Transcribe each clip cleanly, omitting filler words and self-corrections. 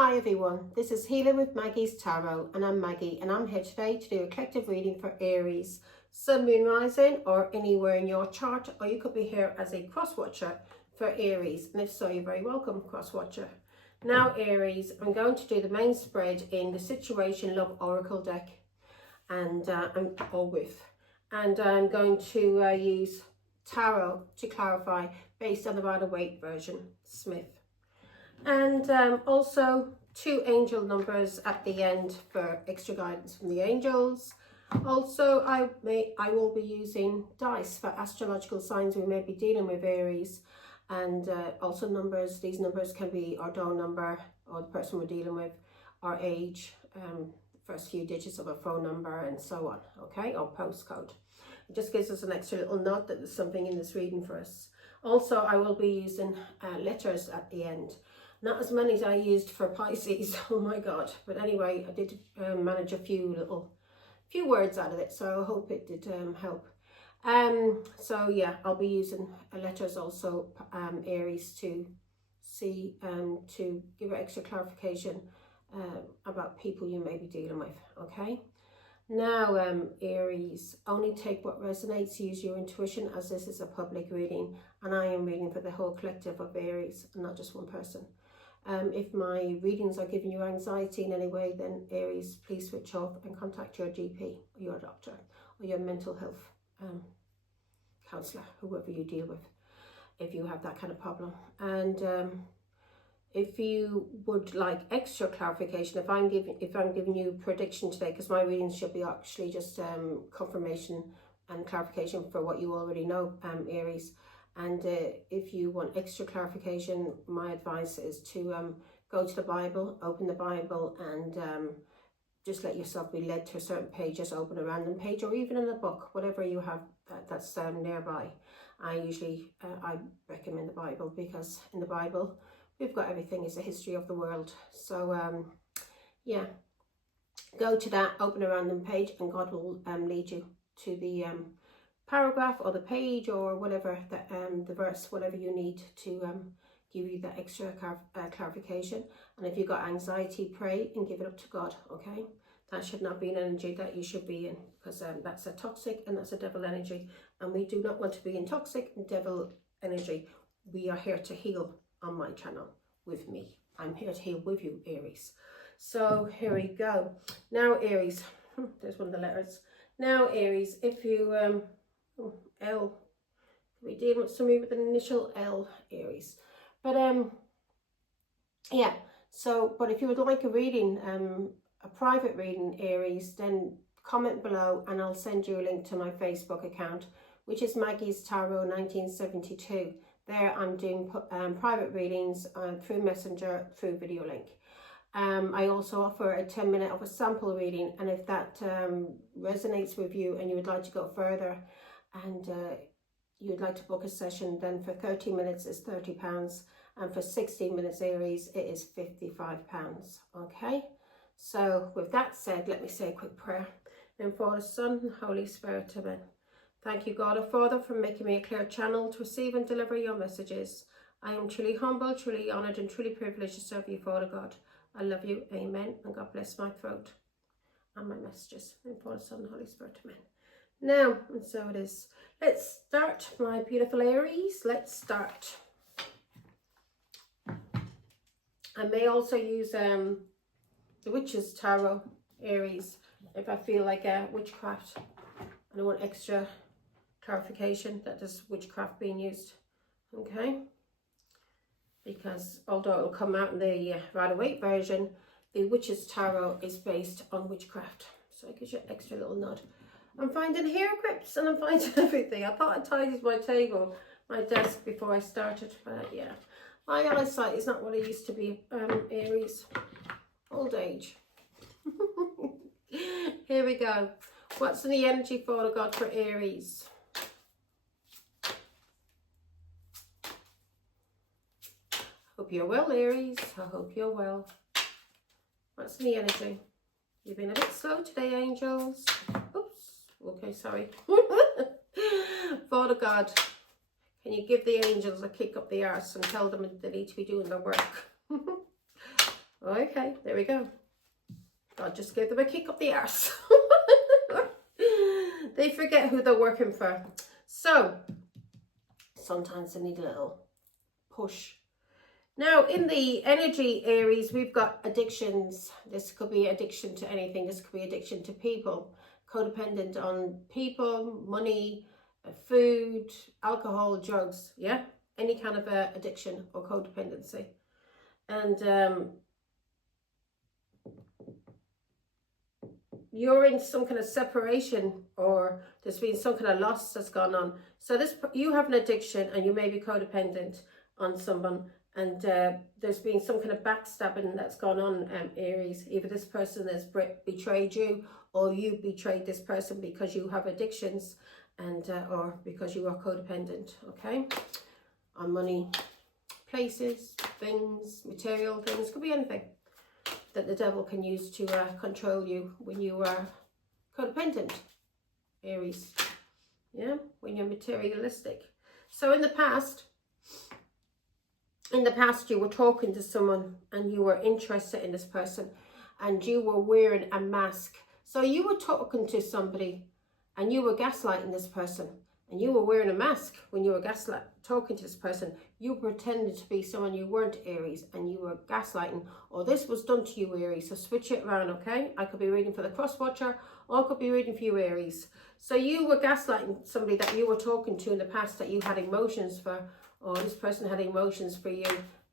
Hi everyone, this is Healing with Maggie's Tarot and I'm Maggie and I'm here today to do a collective reading for Aries, Sun, Moon, Rising or anywhere in your chart, or you could be here as a cross-watcher for Aries, and if so, you're very welcome, cross-watcher. Now Aries, I'm going to do the main spread in the Situation Love Oracle deck and I'm going to use Tarot to clarify based on the Rider-Waite version, Smith. And also 2 angel numbers at the end for extra guidance from the angels. Also, I will be using dice for astrological signs we may be dealing with, Aries, and also numbers. These numbers can be our door number or the person we're dealing with, our age, first few digits of a phone number, and so on. Okay, or postcode. It just gives us an extra little note that there's something in this reading for us. Also, I will be using letters at the end. Not as many as I used for Pisces, oh my god. But anyway, I did manage a few words out of it, so I hope it did help. So yeah, I'll be using letters also, Aries, to see, to give extra clarification about people you may be dealing with, okay? Now, Aries, only take what resonates, use your intuition, as this is a public reading and I am reading for the whole collective of Aries and not just one person. If my readings are giving you anxiety in any way, then Aries, please switch off and contact your GP or your doctor or your mental health counsellor, whoever you deal with, if you have that kind of problem. And if you would like extra clarification, if I'm giving you prediction today, because my readings should be actually just confirmation and clarification for what you already know, Aries. And if you want extra clarification, my advice is to go to the Bible, open the Bible, and just let yourself be led to a certain page. Just open a random page, or even in a book, whatever you have that's nearby. I recommend the Bible, because in the Bible we've got everything. It's a history of the world. So yeah, go to that, open a random page, and God will lead you to the paragraph or the page or whatever, the verse, whatever you need to give you that extra clarification. And if you've got anxiety, pray and give it up to God, okay? That should not be an energy that you should be in, because that's a toxic and that's a devil energy, and we do not want to be in toxic and devil energy. We are here to heal on my channel with me. I'm here to heal with you, Aries. So here we go. Now Aries, there's one of the letters. Now Aries, if you L, we deal with somebody with an initial L, Aries. But yeah, so but if you would like a reading, a private reading, Aries, then comment below and I'll send you a link to my Facebook account, which is Maggie's Tarot 1972. There I'm doing private readings through Messenger, through video link. I also offer a 10-minute of a sample reading, and if that resonates with you and you would like to go further and you would like to book a session, then for 30 minutes it's £30, and for 16 minutes, Aries, it is £55, okay? So with that said, let me say a quick prayer. And for the Son and Holy Spirit, amen. Thank you, God our Father, for making me a clear channel to receive and deliver your messages. I am truly humble, truly honoured and truly privileged to serve you, Father God. I love you, amen, and God bless my throat and my messages. And for the Son and Holy Spirit, amen. Now, and so it is. Let's start, my beautiful Aries. Let's start. I may also use the Witch's Tarot, Aries, if I feel like witchcraft and I want extra clarification that there's witchcraft being used, okay? Because although it will come out in the Rider-Waite version, the Witch's Tarot is based on witchcraft. So it gives you an extra little nod. I'm finding hair grips and I'm finding everything. I thought I tidied my table, my desk before I started, but yeah. My eyesight is not what it used to be, Aries. Old age. Here we go. What's in the energy for the God for Aries? Hope you're well, Aries. I hope you're well. What's in the energy? You've been a bit slow today, angels. Oops. Okay, sorry. Father God, can you give the angels a kick up the arse and tell them they need to be doing their work? Okay, there we go. God just gave them a kick up the arse. They forget who they're working for. So sometimes they need a little push. Now, in the energy Aries, we've got addictions. This could be addiction to anything. This could be addiction to people. Codependent on people, money, food, alcohol, drugs. Yeah, any kind of addiction or codependency. And you're in some kind of separation, or there's been some kind of loss that's gone on. So you have an addiction and you may be codependent on someone, and there's been some kind of backstabbing that's gone on, Aries. Either this person has betrayed you, or you betrayed this person because you have addictions, and or because you are codependent, okay? On money, places, things, material things, could be anything that the devil can use to control you when you are codependent, Aries. Yeah, when you're materialistic. So in the past you were talking to someone and you were interested in this person and you were wearing a mask. So you were talking to somebody and you were gaslighting this person, and you were wearing a mask when you were talking to this person. You pretended to be someone you weren't, Aries, and you were gaslighting, or this was done to you, Aries. So switch it around, okay? I could be reading for the cross watcher, or I could be reading for you, Aries. So you were gaslighting somebody that you were talking to in the past that you had emotions for, or this person had emotions for you,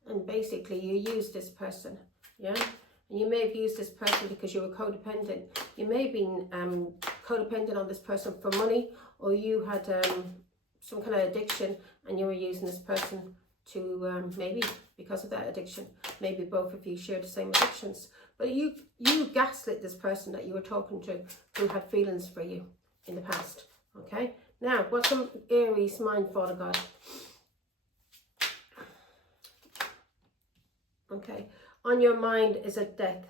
and basically you used this person, yeah? And you may have used this person because you were codependent. You may have been codependent on this person for money, or you had some kind of addiction and you were using this person to maybe because of that addiction. Maybe both of you share the same addictions. But you gaslit this person that you were talking to who had feelings for you in the past, okay? Now, what's some Aries mind thought of God? Okay. On your mind is a death,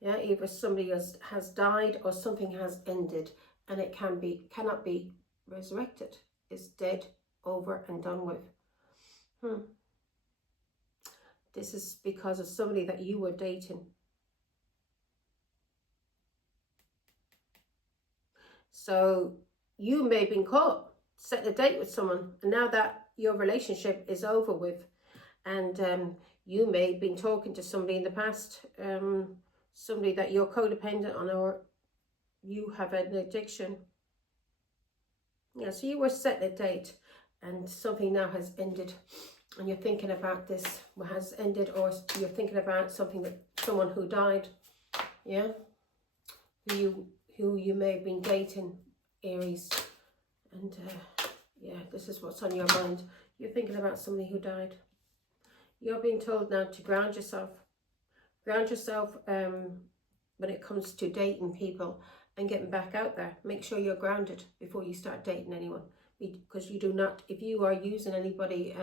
yeah, either somebody has died or something has ended, and it cannot be resurrected. It's dead, over and done with. This is because of somebody that you were dating. So you may have been caught setting a date with someone, and now that your relationship is over with, and you may have been talking to somebody in the past, somebody that you're codependent on, or you have an addiction. Yeah, so you were setting a date and something now has ended, and you're thinking about this has ended, or you're thinking about someone who died, yeah, who you may have been dating, Aries, and yeah, this is what's on your mind. You're thinking about somebody who died. You're being told now to ground yourself. Ground yourself when it comes to dating people and getting back out there. Make sure you're grounded before you start dating anyone. Because you do not, if you are using anybody,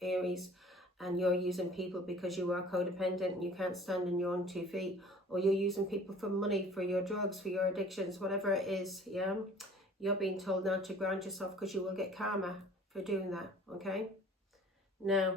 Aries, and you're using people because you are codependent and you can't stand on your own 2 feet, or you're using people for money, for your drugs, for your addictions, whatever it is, yeah, you're being told now to ground yourself because you will get karma for doing that, okay? Now,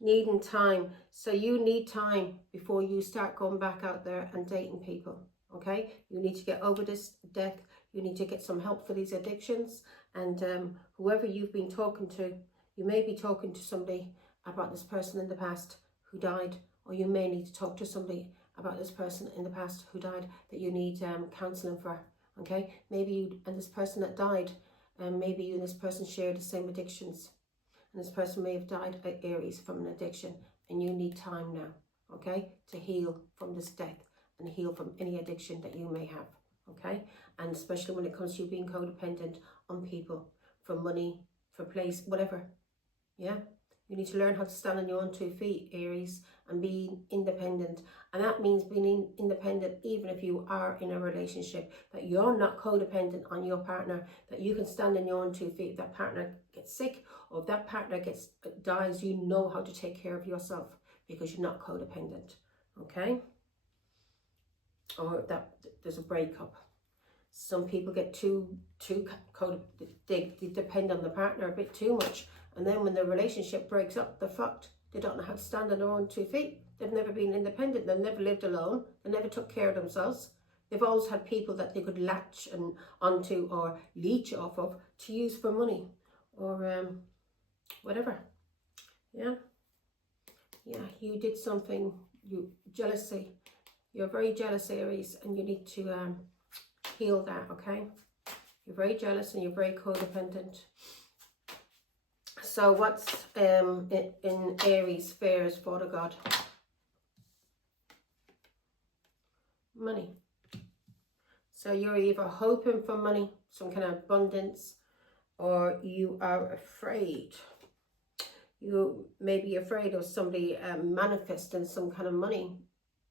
needing time. So you need time before you start going back out there and dating people, okay? You need to get over this death. You need to get some help for these addictions. And whoever you've been talking to, you may be talking to somebody about this person in the past who died, or you may need to talk to somebody about this person in the past who died that you need counselling for, okay? Maybe you and this person that died, maybe you and this person share the same addictions. And this person may have died, Aries, from an addiction, and you need time now, okay, to heal from this death and heal from any addiction that you may have, okay? And especially when it comes to you being codependent on people, for money, for place, whatever, yeah? You need to learn how to stand on your own 2 feet, Aries, and be independent. And that means being independent even if you are in a relationship, that you're not codependent on your partner, that you can stand on your own 2 feet. If that partner gets sick, or if that partner dies, you know how to take care of yourself because you're not codependent, okay? Or that there's a breakup. Some people get they depend on the partner a bit too much. And then when the relationship breaks up, they're fucked. They don't know how to stand on their own 2 feet. They've never been independent. They've never lived alone. They never took care of themselves. They've always had people that they could latch onto or leech off of to use for money or whatever. Yeah. Yeah, you did something, jealousy. You're very jealous, Aries, and you need to heal that, okay? You're very jealous and you're very codependent. So what's in Aries' fears for the God? Money. So you're either hoping for money, some kind of abundance, or you are afraid. You may be afraid of somebody manifesting some kind of money,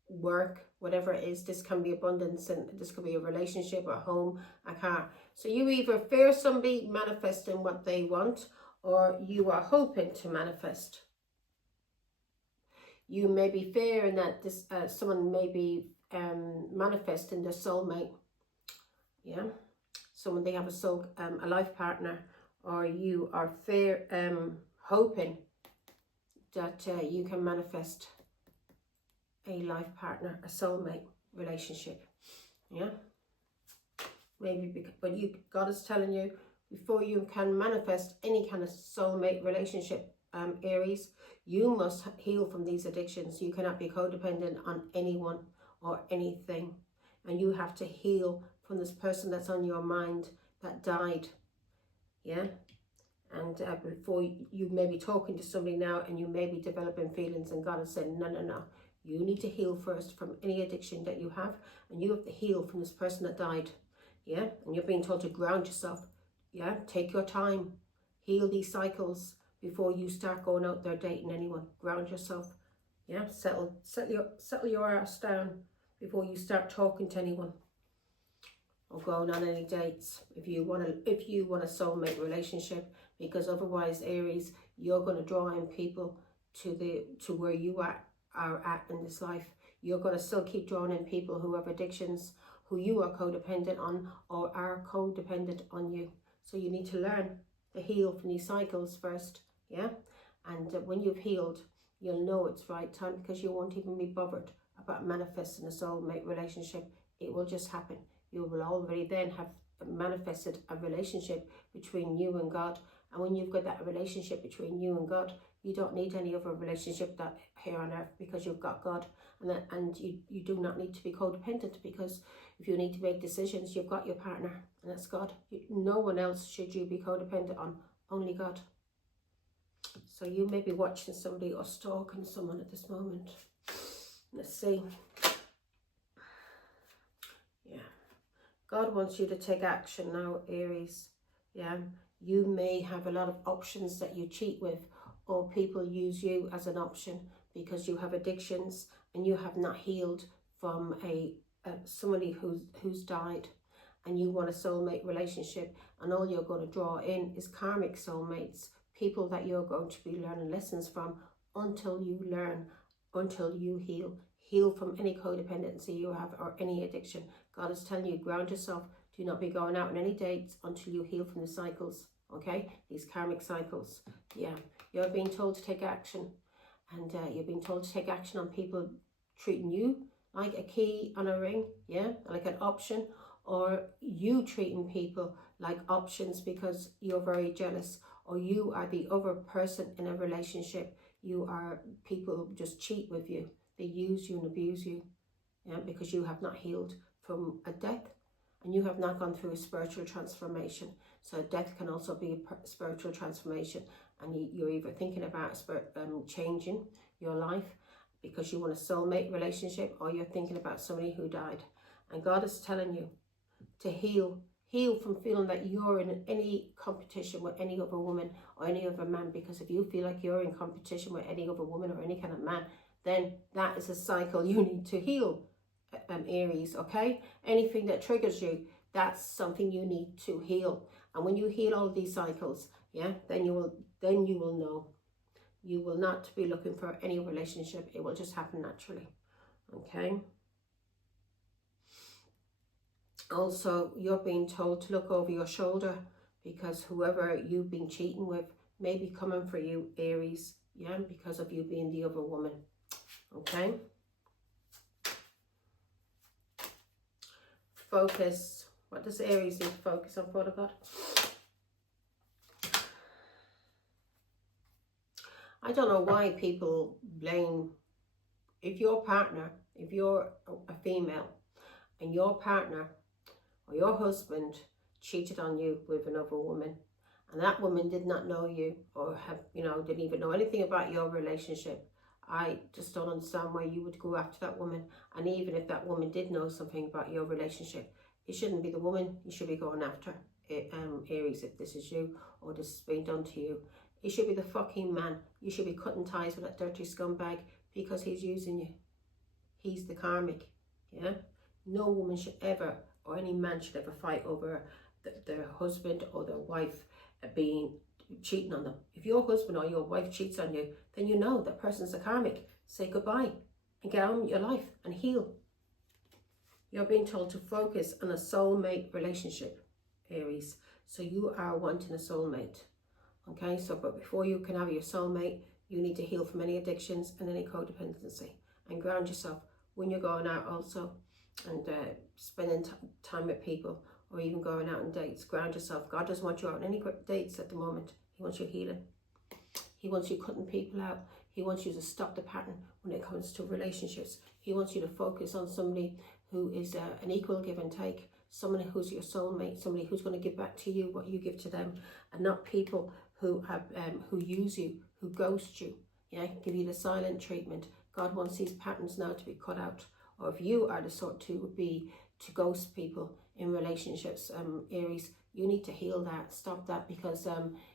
work, whatever it is. This can be abundance, and this could be a relationship, a home, a car. So you either fear somebody manifesting what they want, or you are hoping to manifest. You may be fearing that this someone may be manifesting their soulmate. Yeah, someone they have a life partner, or you are hoping that you can manifest a life partner, a soulmate relationship. Yeah, maybe because, but God is telling you, before you can manifest any kind of soulmate relationship, Aries, you must heal from these addictions. You cannot be codependent on anyone or anything, and you have to heal from this person that's on your mind that died. Yeah. And before you may be talking to somebody now, and you may be developing feelings, and God has said, no, you need to heal first from any addiction that you have, and you have to heal from this person that died. Yeah, and you're being told to ground yourself. Yeah, take your time, heal these cycles before you start going out there dating anyone. Ground yourself. Yeah, settle your ass down before you start talking to anyone or going on any dates if you want a soulmate relationship, because otherwise, Aries, you're going to draw in people to where you are at in this life. You're going to still keep drawing in people who have addictions, who you are codependent on, or are codependent on you. So you need to learn to heal from these cycles first. Yeah, and when you've healed, you'll know it's right time, because you won't even be bothered about manifesting a soulmate relationship. It will just happen. You will already then have manifested a relationship between you and God. And when you've got that relationship between you and God, you don't need any other relationship that here on earth, because you've got God. And you do not need to be codependent, because if you need to make decisions, you've got your partner, and that's God. No one else should you be codependent on, only God. So you may be watching somebody or stalking someone at this moment. Let's see. Yeah. God wants you to take action now, Aries. Yeah, you may have a lot of options that you cheat with, or people use you as an option because you have addictions and you have not healed from somebody who's died, and you want a soulmate relationship, and all you're going to draw in is karmic soulmates, people that you're going to be learning lessons from until you heal from any codependency you have or any addiction. God is telling you, ground yourself. Do not be going out on any dates until you heal from the cycles, okay? These karmic cycles. Yeah, you're being told to take action, and you're being told to take action on people treating you like a key on a ring, yeah, like an option, or you treating people like options because you're very jealous, or you are the other person in a relationship. People just cheat with you. They use you and abuse you, yeah, because you have not healed from a death, and you have not gone through a spiritual transformation. So death can also be a spiritual transformation, and you're either thinking about changing your life because you want a soulmate relationship, or you're thinking about somebody who died. And God is telling you to heal from feeling that you're in any competition with any other woman or any other man, because if you feel like you're in competition with any other woman or any kind of man, then that is a cycle you need to heal, Aries, okay? Anything that triggers you, that's something you need to heal. And when you heal all these cycles, yeah, then you will know. You will not be looking for any relationship. It will just happen naturally, okay? Also, you're being told to look over your shoulder, because whoever you've been cheating with may be coming for you, Aries, yeah, because of you being the other woman, Okay? Focus. What does Aries need to focus on, Father God? I don't know why people blame, if your partner, if you're a female and your partner or your husband cheated on you with another woman, and that woman did not know you or have, didn't even know anything about your relationship, I just don't understand why you would go after that woman. And even if that woman did know something about your relationship, it shouldn't be the woman you should be going after, Aries, if this is you or this is being done to you. It should be the fucking man. You should be cutting ties with that dirty scumbag because he's using you. He's the karmic, yeah? No woman should ever, or any man should ever fight over their husband or their wife cheating on them. If your husband or your wife cheats on you, then you know that person's a karmic. Say goodbye and get on with your life and heal. You're being told to focus on a soulmate relationship, Aries. So you are wanting a soulmate. Okay, so but before you can have your soulmate, you need to heal from any addictions and any codependency and ground yourself when you're going out also and spending time with people or even going out on dates. Ground yourself. God doesn't want you out on any dates at the moment. He wants you healing. He wants you cutting people out. He wants you to stop the pattern when it comes to relationships. He wants you to focus on somebody who is an equal give and take, someone who's your soulmate, somebody who's going to give back to you what you give to them, and not people who use you, who ghost you, give you the silent treatment. God wants these patterns now to be cut out. Or if you are the sort to ghost people in relationships, Aries, you need to heal that, stop that, because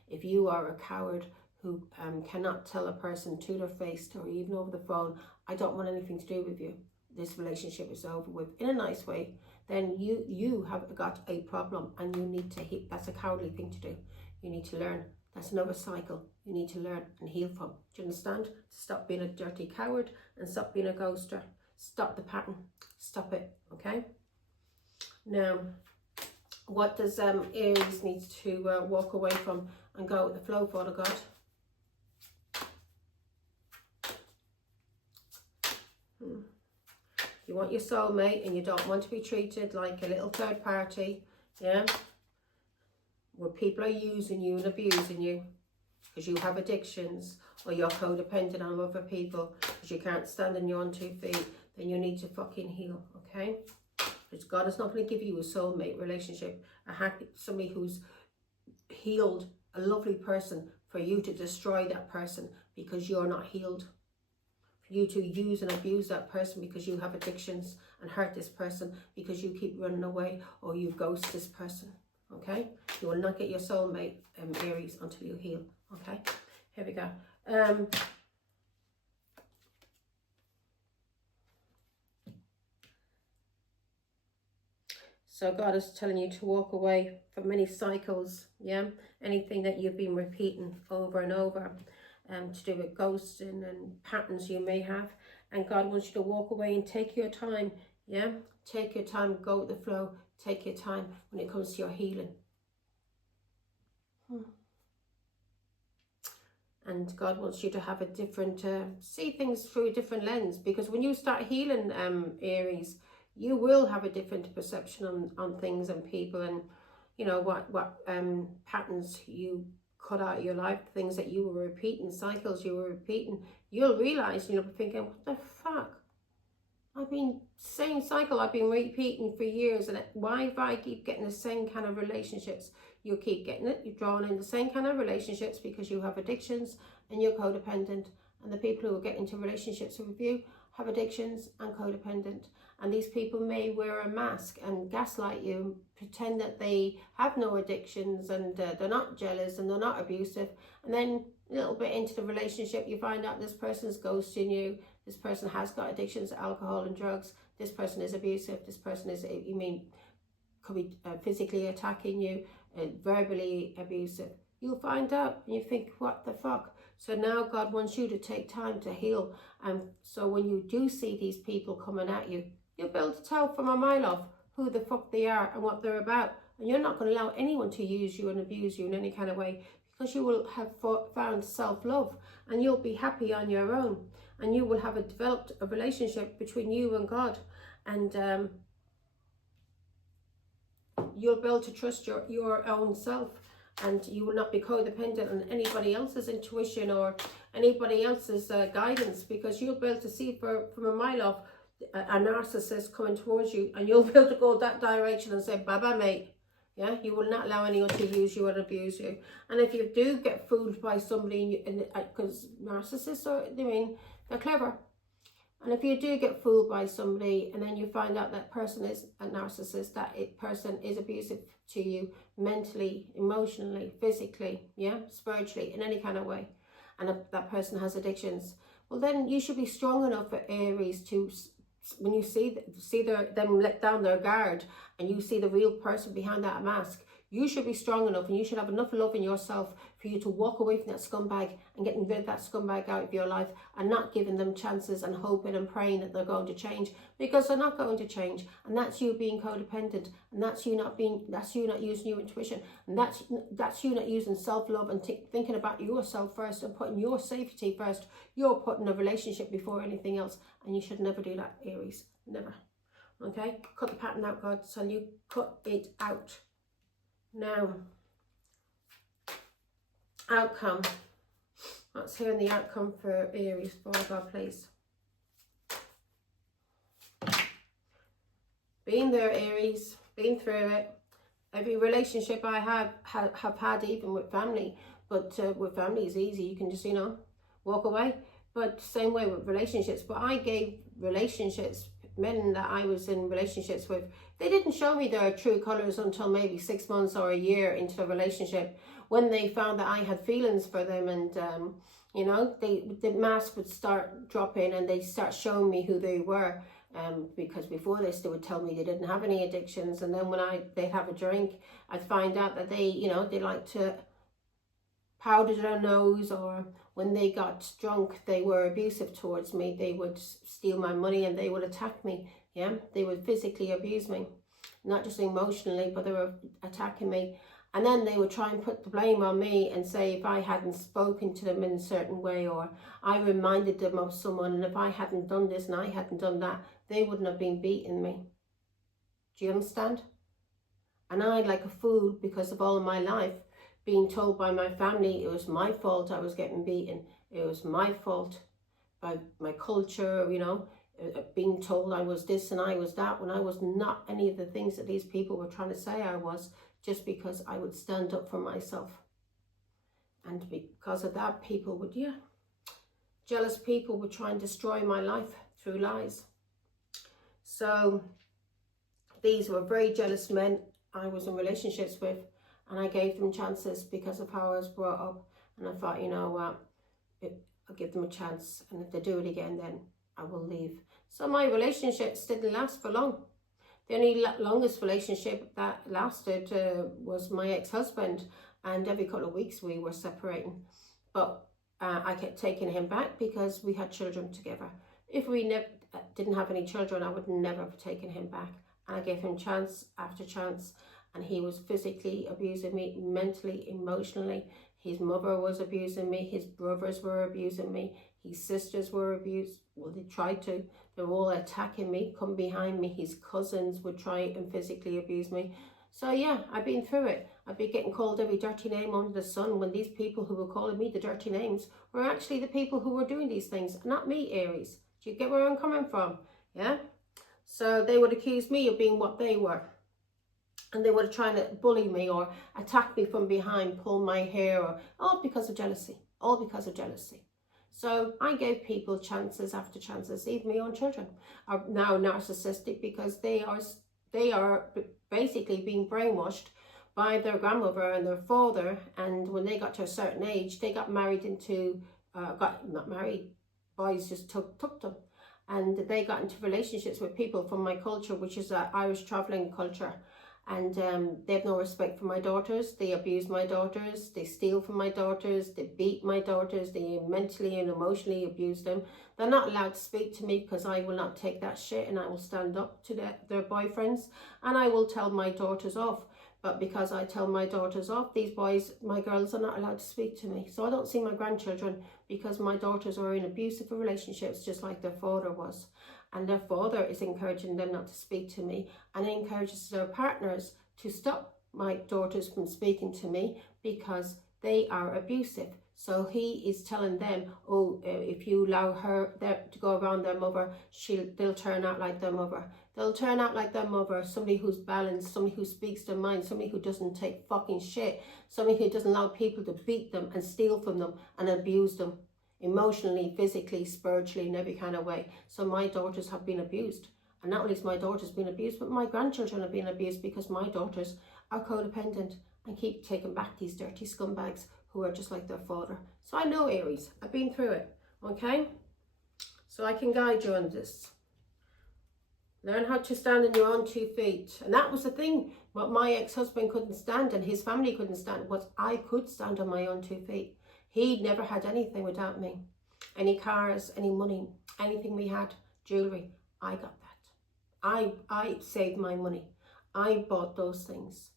if you are a coward who cannot tell a person to their face or even over the phone, I don't want anything to do with you, this relationship is over with, in a nice way, then you have got a problem and you need to heal. That's a cowardly thing to do. You need to learn. That's another cycle you need to learn and heal from. Do you understand? Stop being a dirty coward and stop being a ghoster. Stop the pattern. Stop it, okay? Now, what does Aries need to walk away from and go with the flow, Father God? You want your soulmate and you don't want to be treated like a little third party, yeah? Where people are using you and abusing you because you have addictions or you're codependent on other people because you can't stand on your own 2 feet, then you need to fucking heal, okay? Because God is not going to give you a soulmate relationship, somebody who's healed, a lovely person, for you to destroy that person because you're not healed. For you to use and abuse that person because you have addictions and hurt this person because you keep running away or you ghost this person. Okay, you will not get your soulmate, Aries, until you heal. Okay, here we go. So God is telling you to walk away from many cycles, yeah? Anything that you've been repeating over and over, to do with ghosting and patterns you may have. And God wants you to walk away and take your time, yeah? Take your time, go with the flow. Take your time when it comes to your healing. And God wants you to have a different, see things through a different lens. Because when you start healing, Aries, you will have a different perception on things and people, and you know what patterns you cut out of your life, things that you were repeating, cycles you were repeating. You'll realize, you'll be thinking, what the fuck? I've been same cycle I've been repeating for years, and why if I keep getting the same kind of relationships? You keep getting it, you're drawn in the same kind of relationships because you have addictions and you're codependent, and the people who are getting into relationships with you have addictions and codependent, and these people may wear a mask and gaslight you, pretend that they have no addictions and they're not jealous and they're not abusive, and then a little bit into the relationship you find out this person's ghosting you, this person has got addictions to alcohol and drugs, this person is abusive, this person is, could be physically attacking you, verbally abusive. You'll find out and you think, what the fuck? So now God wants you to take time to heal. And so when you do see these people coming at you, you'll be able to tell from a mile off who the fuck they are and what they're about. And you're not going to allow anyone to use you and abuse you in any kind of way, because you will have found self-love and you'll be happy on your own. and you will have developed a relationship between you and God, and you'll be able to trust your own self, and you will not be codependent on anybody else's intuition or anybody else's guidance, because you'll be able to see from a mile off a narcissist coming towards you, and you'll be able to go that direction and say, bye-bye, mate. Yeah, you will not allow anyone to use you and abuse you. And if you do get fooled by somebody, because narcissists are, I mean, they're clever. And if you do get fooled by somebody and then you find out that person is a narcissist, that person is abusive to you mentally, emotionally, physically, yeah, spiritually, in any kind of way, and that person has addictions, well, then you should be strong enough for Aries to, when you see them let down their guard and you see the real person behind that mask, you should be strong enough and you should have enough love in yourself for you to walk away from that scumbag and getting rid of that scumbag out of your life, and not giving them chances and hoping and praying that they're going to change, because they're not going to change. And that's you being codependent, and that's you not using your intuition, and that's you not using self-love and thinking about yourself first and putting your safety first. You're putting a relationship before anything else, and you should never do that, Aries. Never. Okay? Cut the pattern out, God. So you cut it out. Now, outcome. Let's hear the outcome for Aries, for God, please. Been there, Aries. Been through it. Every relationship I have had, even with family. But with family, it's easy. You can just, walk away. But same way with relationships. But I gave relationships, men that I was in relationships with, they didn't show me their true colours until maybe 6 months or a year into the relationship, when they found that I had feelings for them, and the mask would start dropping and they start showing me who they were, because before this they would tell me they didn't have any addictions, and then when they'd have a drink, I'd find out that they like to powder their nose, or when they got drunk they were abusive towards me. They would steal my money and they would attack me. Yeah, they would physically abuse me, not just emotionally, but they were attacking me. And then they would try and put the blame on me and say if I hadn't spoken to them in a certain way, or I reminded them of someone, and if I hadn't done this and I hadn't done that, they wouldn't have been beating me. Do you understand? And I, like a fool, because of all of my life, being told by my family it was my fault I was getting beaten. It was my fault by my culture, being told I was this and I was that, when I was not any of the things that these people were trying to say I was, just because I would stand up for myself. And because of that, jealous people would try and destroy my life through lies. So these were very jealous men I was in relationships with, and I gave them chances because of how I was brought up. And I thought, I'll give them a chance, and if they do it again, then I will leave. So my relationships didn't last for long. The only longest relationship that lasted was my ex-husband, and every couple of weeks we were separating. But I kept taking him back because we had children together. If we didn't have any children, I would never have taken him back. And I gave him chance after chance, and he was physically abusing me, mentally, emotionally. His mother was abusing me. His brothers were abusing me. His sisters were abused. Well, they tried to. They were all attacking me, come behind me. His cousins would try and physically abuse me. So yeah, I've been through it. I've been getting called every dirty name under the sun, when these people who were calling me the dirty names were actually the people who were doing these things, not me, Aries. Do you get where I'm coming from? Yeah? So they would accuse me of being what they were. And they were trying to bully me or attack me from behind, pull my hair, or all because of jealousy. All because of jealousy. So I gave people chances after chances. Even my own children are now narcissistic because they are basically being brainwashed by their grandmother and their father. And when they got to a certain age, they got married into, not married, boys just took them. And they got into relationships with people from my culture, which is an Irish travelling culture. And they have no respect for my daughters. They abuse my daughters. They steal from my daughters. They beat my daughters. They mentally and emotionally abuse them. They're not allowed to speak to me because I will not take that shit, and I will stand up to their boyfriends, and I will tell my daughters off But because I tell my daughters off, these boys, my girls, are not allowed to speak to me. So I don't see my grandchildren because my daughters are in abusive relationships just like their father was. And their father is encouraging them not to speak to me, and encourages their partners to stop my daughters from speaking to me because they are abusive. So he is telling them, oh, if you allow her to go around their mother, they'll turn out like their mother. They'll turn out like their mother, somebody who's balanced, somebody who speaks their mind, somebody who doesn't take fucking shit, somebody who doesn't allow people to beat them and steal from them and abuse them emotionally, physically, spiritually, in every kind of way. So my daughters have been abused. And not only is my daughters been abused, but my grandchildren have been abused because my daughters are codependent and keep taking back these dirty scumbags who are just like their father. So I know, Aries, I've been through it, okay? So I can guide you on this. Learn how to stand on your own 2 feet. And that was the thing, what my ex-husband couldn't stand and his family couldn't stand, was I could stand on my own 2 feet. He never had anything without me. Any cars, any money, anything we had, jewelry, I got that. I saved my money. I bought those things.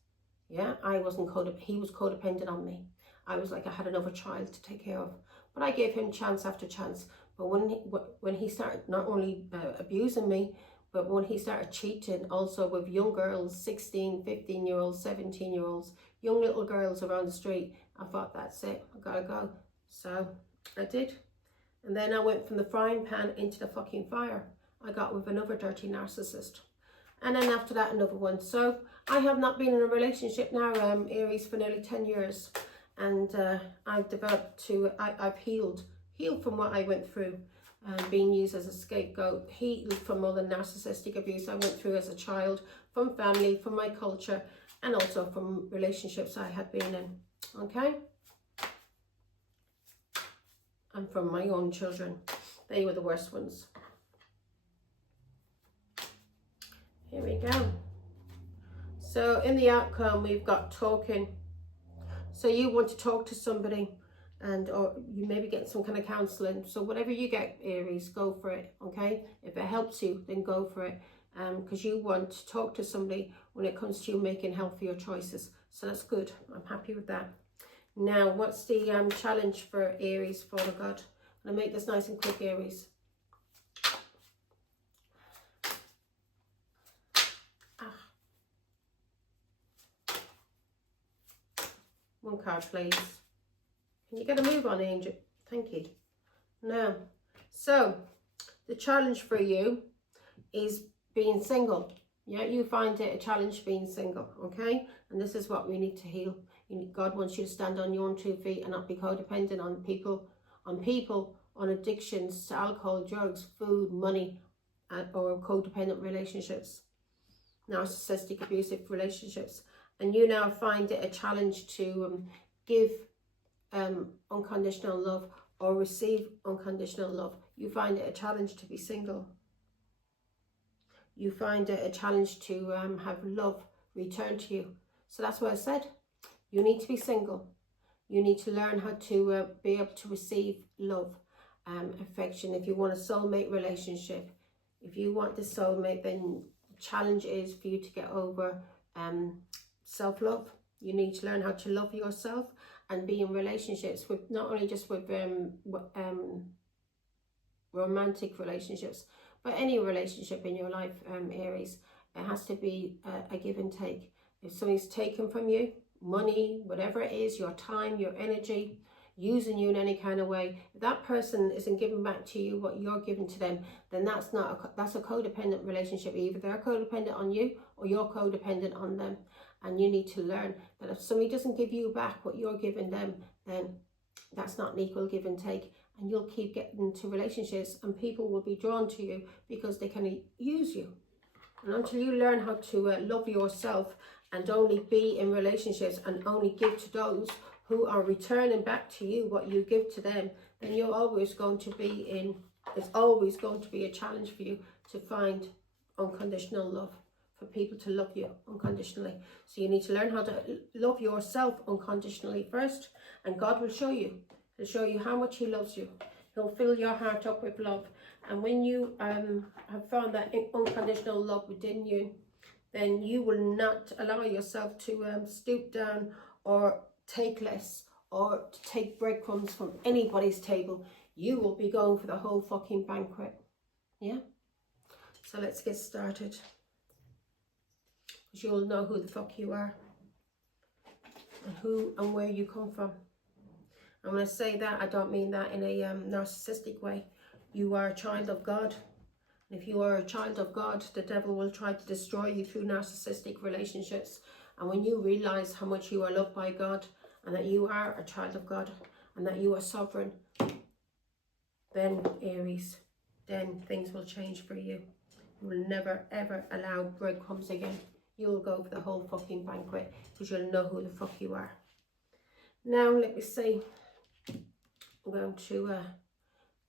Yeah, I wasn't he was codependent on me. I was like I had another child to take care of. But I gave him chance after chance. But when he started not only abusing me, but when he started cheating also with young girls, 16, 15-year-olds, 17-year-olds, young little girls around the street, I thought, that's it, I gotta go. So I did. And then I went from the frying pan into the fucking fire. I got with another dirty narcissist. And then after that, another one. So I have not been in a relationship now, Aries, for nearly 10 years. And I've developed I've healed from what I went through, being used as a scapegoat, healed from all the narcissistic abuse I went through as a child, from family, from my culture, and also from relationships I had been in, okay? And from my own children. They were the worst ones. Here we go. So in the outcome, we've got talking. So you want to talk to somebody, or you maybe get some kind of counseling. So whatever you get, Aries, go for it, okay? If it helps you, then go for it. Because you want to talk to somebody when it comes to you making healthier choices. So that's good. I'm happy with that. Now, what's the challenge for Aries, Father God? I'm going to make this nice and quick, Aries. One card, please. Can you get a move on, Angel? Thank you. Now, so the challenge for you is being single. Yeah, you find it a challenge being single, okay? And this is what we need to heal. God wants you to stand on your own 2 feet and not be codependent on people, on addictions to alcohol, drugs, food, money, or codependent relationships, narcissistic, abusive relationships. And you now find it a challenge to give unconditional love or receive unconditional love. You find it a challenge to be single. You find it a challenge to have love returned to you. So that's what I said. You need to be single. You need to learn how to be able to receive love, affection. If you want a soulmate relationship, if you want the soulmate, then the challenge is for you to get over self-love. You need to learn how to love yourself and be in relationships with not only just with romantic relationships, but any relationship in your life, Aries. It has to be a give and take. If something's taken from you, money, whatever it is, your time, your energy, using you in any kind of way, if that person isn't giving back to you what you're giving to them, then that's a codependent relationship. Either they're codependent on you or you're codependent on them. And you need to learn that if somebody doesn't give you back what you're giving them, then that's not an equal give and take. And you'll keep getting into relationships and people will be drawn to you because they can use you. And until you learn how to love yourself and only be in relationships and only give to those who are returning back to you what you give to them, then you're always going to be it's always going to be a challenge for you to find unconditional love, for people to love you unconditionally. So you need to learn how to love yourself unconditionally first, and God will show you. He'll show you how much he loves you. He'll fill your heart up with love. And when you have found that unconditional love within you, then you will not allow yourself to stoop down or take less or to take breadcrumbs from anybody's table. You will be going for the whole fucking banquet. Yeah? So let's get started. Because you'll know who the fuck you are. And who and where you come from. And when I say that, I don't mean that in a narcissistic way. You are a child of God. And if you are a child of God, the devil will try to destroy you through narcissistic relationships. And when you realize how much you are loved by God, and that you are a child of God, and that you are sovereign, then Aries, then things will change for you. You will never ever allow breadcrumbs again. You will go for the whole fucking banquet, because you'll know who the fuck you are. Now let me see. I'm going to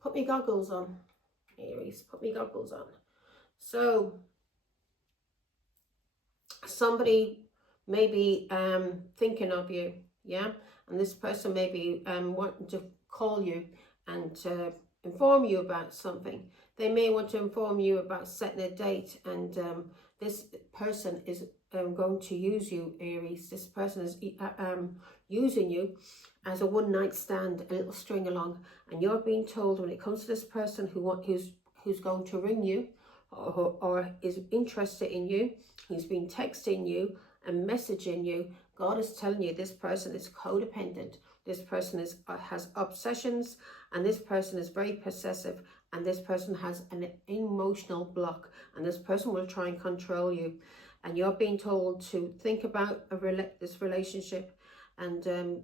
put my goggles on, Aries. Put my goggles on. So somebody may be thinking of you, yeah, and this person may be wanting to call you and inform you about something. They may want to inform you about setting a date, and this person is going to use you, Aries. This person is using you as a one-night stand, a little string along, and you're being told when it comes to this person who's going to ring you or is interested in you, who's been texting you and messaging you, God is telling you this person is codependent. This person has obsessions, and this person is very possessive, and this person has an emotional block, and this person will try and control you. And you're being told to think about this relationship, and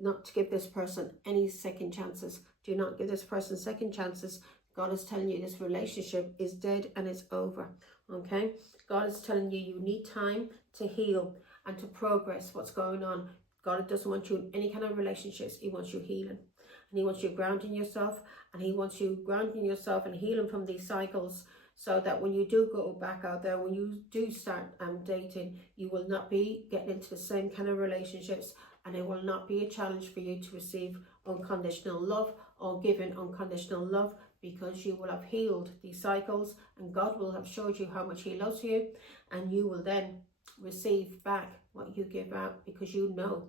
not to give this person any second chances. Do not give this person second chances. God is telling you this relationship is dead and it's over. Okay? God is telling you you need time to heal and to progress what's going on. God doesn't want you in any kind of relationships. He wants you healing. And he wants you grounding yourself. And he wants you grounding yourself and healing from these cycles, so that when you do go back out there, when you do start dating, you will not be getting into the same kind of relationships, and it will not be a challenge for you to receive unconditional love or given unconditional love, because you will have healed these cycles, and God will have showed you how much he loves you, and you will then receive back what you give out, because you know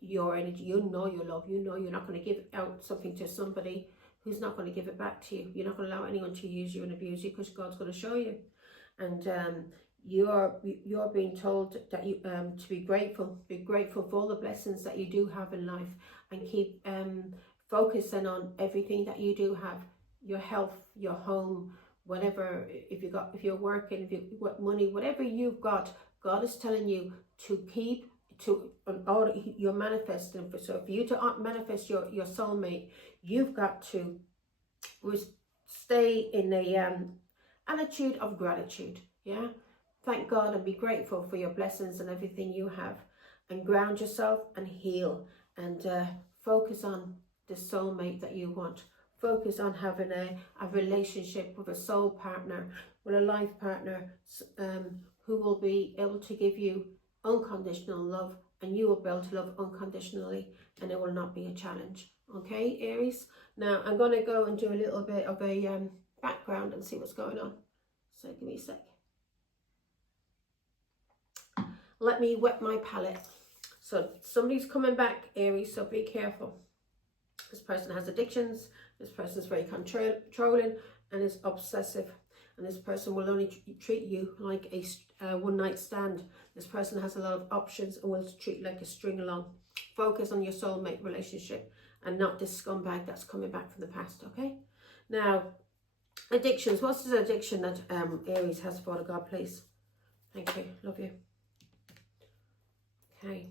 your energy, you know your love, you know you're not going to give out something to somebody who's not going to give it back to you. You're not going to allow anyone to use you and abuse you, because God's going to show you. And you're being told that you to be grateful for all the blessings that you do have in life, and keep focusing on everything that you do have, your health, your home, whatever. If you're working, if you've got money, whatever you've got, God is telling you to keep or you're manifesting. So for you to manifest your soulmate, you've got to stay in a attitude of gratitude. Yeah, thank God and be grateful for your blessings and everything you have, and ground yourself and heal, and focus on the soulmate that you want. Focus on having a relationship with a soul partner, with a life partner, who will be able to give you unconditional love, and you will be able to love unconditionally, and it will not be a challenge. Okay, Aries? Now I'm going to go and do a little bit of a background and see what's going on. So give me a sec. Let me wet my palette. So somebody's coming back, Aries, so be careful. This person has addictions. This person is very controlling and is obsessive. And this person will only treat you like a one-night stand. This person has a lot of options and will treat you like a string along. Focus on your soulmate relationship and not this scumbag that's coming back from the past, okay? Now, addictions. What's this addiction that Aries has, Father God, please? Thank you. Love you. Okay.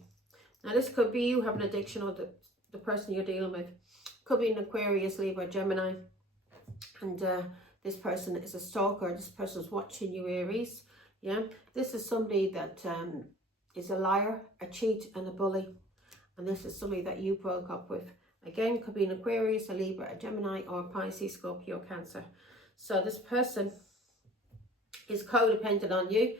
Now, this could be you have an addiction, or the person you're dealing with. Could be an Aquarius, Libra, Gemini. And this person is a stalker. This person is watching you, Aries. Yeah. This is somebody that is a liar, a cheat, and a bully. And this is somebody that you broke up with. Again, could be an Aquarius, a Libra, a Gemini, or a Pisces, Scorpio, Cancer. So this person is codependent on you.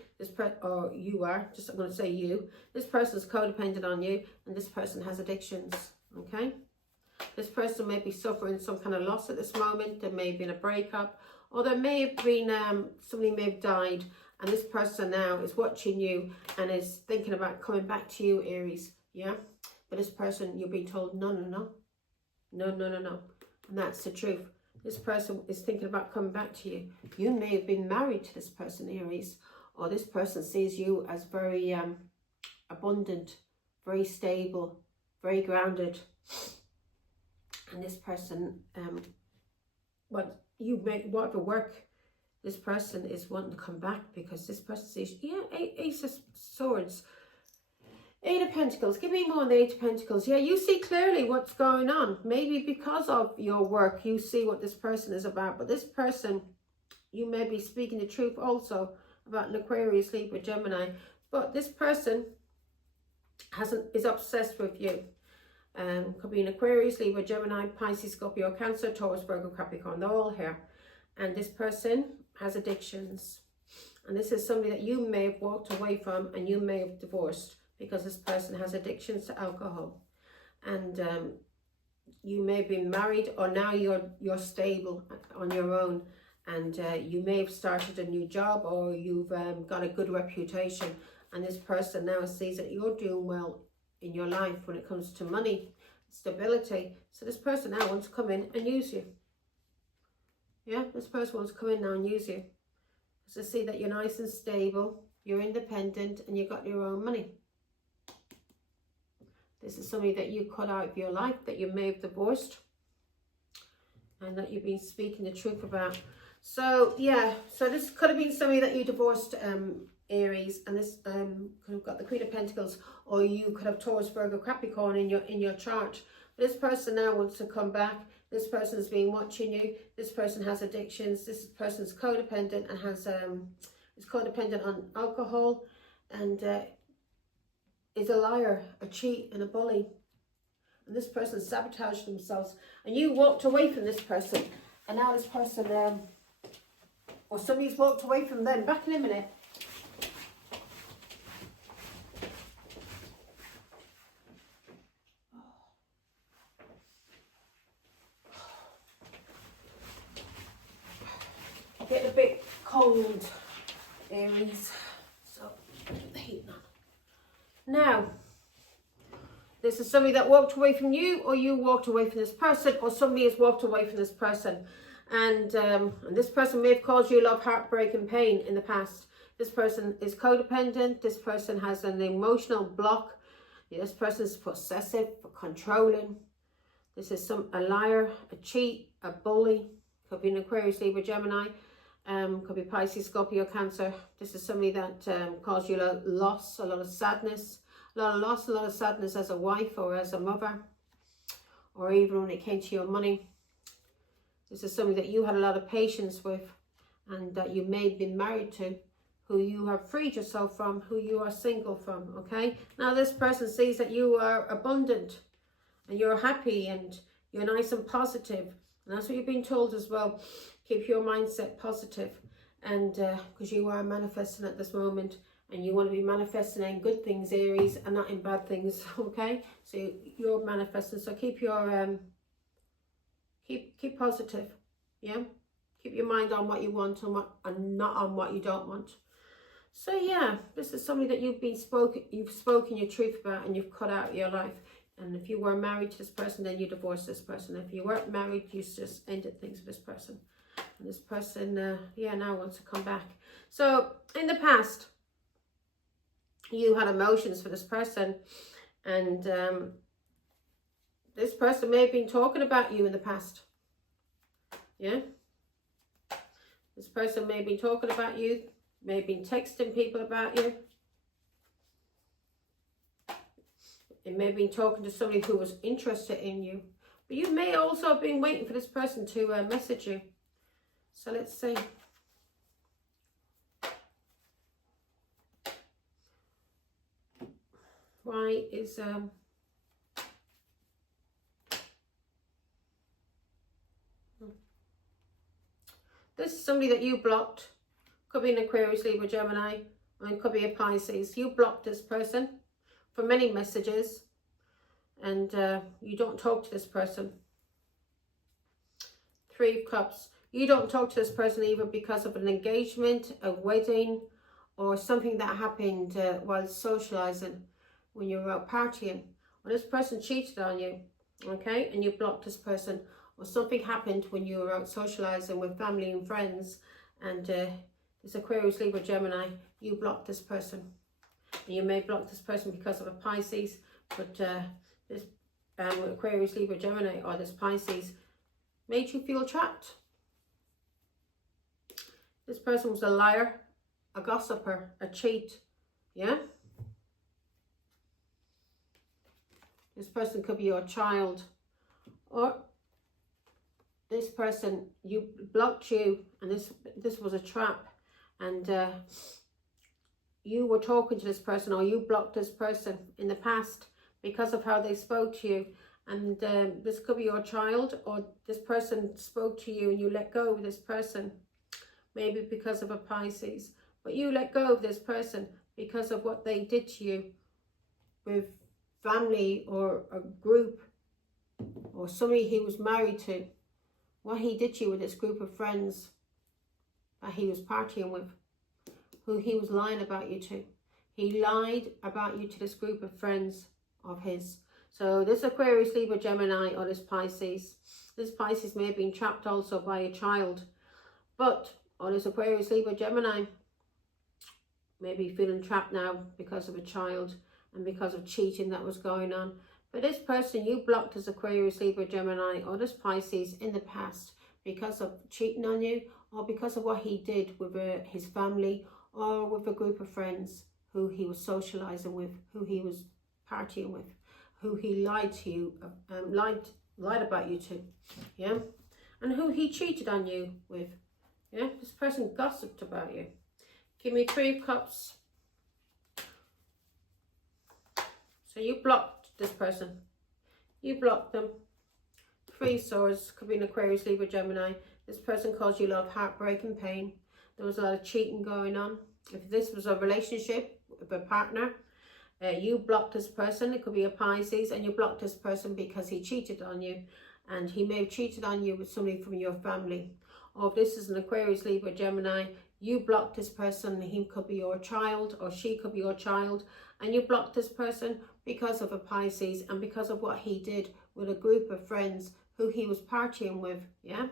Or you are, just I'm going to say you. This person is codependent on you, and this person has addictions. Okay. This person may be suffering some kind of loss at this moment. There may have been a breakup, or there may have been somebody may have died, And this person now is watching you and is thinking about coming back to you, Aries. Yeah? But this person, you're being told, no, no, no. No, no, no, no. And that's the truth. This person is thinking about coming back to you. You may have been married to this person, Aries. Or this person sees you as very abundant, very stable, very grounded. And this person, what you make, whatever work, this person is wanting to come back because this person sees, yeah, Ace of Swords, Eight of Pentacles. Give me more on the Eight of Pentacles. Yeah, you see clearly what's going on. Maybe because of your work, you see what this person is about. But this person, you may be speaking the truth also about an Aquarius, Libra, Gemini. But this person is obsessed with you. Could be an Aquarius, Libra, Gemini, Pisces, Scorpio, Cancer, Taurus, Virgo, Capricorn. They're all here. And this person has addictions. And this is somebody that you may have walked away from and you may have divorced because this person has addictions to alcohol. And you may have been married, or now you're stable on your own, and you may have started a new job, or you've got a good reputation. And this person now sees that you're doing well in your life when it comes to money, stability. So this person now wants to come in and use you. Yeah, this person wants to come in now and use you. So see that you're nice and stable, you're independent, and you've got your own money. This is somebody that you cut out of your life, that you may have divorced, and that you've been speaking the truth about. So yeah, so this could have been somebody that you divorced, Aries, and this could have got the Queen of Pentacles, or you could have Taurus, Virgo, Capricorn in your chart. But this person now wants to come back. This person's been watching you. This person has addictions. This person's codependent and has is codependent on alcohol, and is a liar, a cheat, and a bully. And this person sabotaged themselves, and you walked away from this person, and now this person or somebody's walked away from them. Back in a minute. Getting a bit cold, Aries, so get the heat on. Now, this is somebody that walked away from you, or you walked away from this person, or somebody has walked away from this person. And this person may have caused you a lot of heartbreak and pain in the past. This person is codependent. This person has an emotional block. This person is possessive, controlling. This is a liar, a cheat, a bully. Could be an Aquarius, Libra, Gemini. Could be Pisces, Scorpio, Cancer. This is somebody that caused you a lot of loss, a lot of sadness. A lot of loss, a lot of sadness as a wife or as a mother. Or even when it came to your money. This is somebody that you had a lot of patience with, and that you may have been married to, who you have freed yourself from, who you are single from, okay? Now this person sees that you are abundant, and you're happy, and you're nice and positive. And that's what you've been told as well. Keep your mindset positive, and because you are manifesting at this moment, and you want to be manifesting in good things, Aries, and not in bad things, okay? So you're manifesting, so keep your keep positive, yeah? Keep your mind on what you want and not on what you don't want. So yeah, this is somebody that you've spoken your truth about, and you've cut out of your life. And if you were married to this person, then you divorced this person. If you weren't married, you just ended things with this person. And this person, yeah, now wants to come back. So in the past, you had emotions for this person, and this person may have been talking about you in the past. Yeah? This person may have been talking about you, may have been texting people about you. It may have been talking to somebody who was interested in you. But you may also have been waiting for this person to message you. So let's see. Why is this is somebody that you blocked? Could be an Aquarius, Libra, Gemini, or it could be a Pisces. You blocked this person for many messages, and you don't talk to this person. Three of Cups. You don't talk to this person either because of an engagement, a wedding, or something that happened while socializing when you were out partying, or this person cheated on you, okay, and you blocked this person, or something happened when you were out socializing with family and friends, and this Aquarius, Libra, Gemini, you blocked this person. And you may block this person because of a Pisces, but this Aquarius, Libra, Gemini, or this Pisces made you feel trapped. This person was a liar, a gossiper, a cheat, yeah? This person could be your child, or this person, you blocked you, and this was a trap, and you were talking to this person, or you blocked this person in the past because of how they spoke to you, and this could be your child, or this person spoke to you and you let go of this person, maybe because of a Pisces, but you let go of this person because of what they did to you with family or a group, or somebody he was married to, what he did to you with this group of friends that he was partying with, who he was lying about you to. He lied about you to this group of friends of his. So this Aquarius, Libra, Gemini, or this Pisces may have been trapped also by a child, but, or this Aquarius, Libra, Gemini may be feeling trapped now because of a child and because of cheating that was going on. But this person you blocked, as Aquarius, Libra, Gemini, or this Pisces in the past because of cheating on you, or because of what he did with his family, or with a group of friends who he was socializing with, who he was partying with, who he lied to you, lied about you to, yeah, and who he cheated on you with, yeah. This person gossiped about you. Give me 3 of Cups. So you blocked this person. You blocked them. 3 Swords, could be an Aquarius, Libra, Gemini. This person caused you a lot of heartbreak and pain. There was a lot of cheating going on. If this was a relationship with a partner, you blocked this person. It could be a Pisces, and you blocked this person because he cheated on you, and he may have cheated on you with somebody from your family. Or if this is an Aquarius, Libra, Gemini, you blocked this person. He could be your child, or she could be your child, and you blocked this person because of a Pisces and because of what he did with a group of friends who he was partying with, yeah,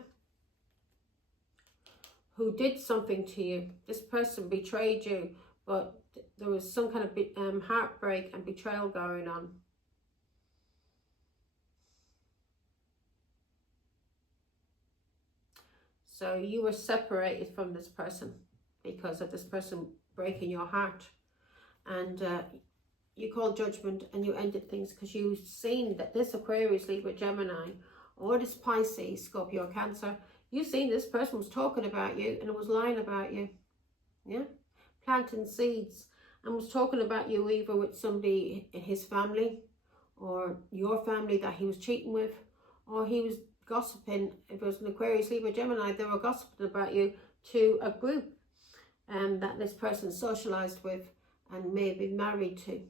who did something to you. This person betrayed you, but there was some kind of heartbreak and betrayal going on. So you were separated from this person because of this person breaking your heart, and you called judgment and you ended things because you've seen that this Aquarius, Libra, Gemini, or this Pisces, Scorpio, Cancer, you've seen this person was talking about you and was lying about you, yeah, planting seeds, and was talking about you either with somebody in his family or your family that he was cheating with, or he was gossiping. If it was an Aquarius, Libra, Gemini, they were gossiping about you to a group that this person socialized with and may have been married to,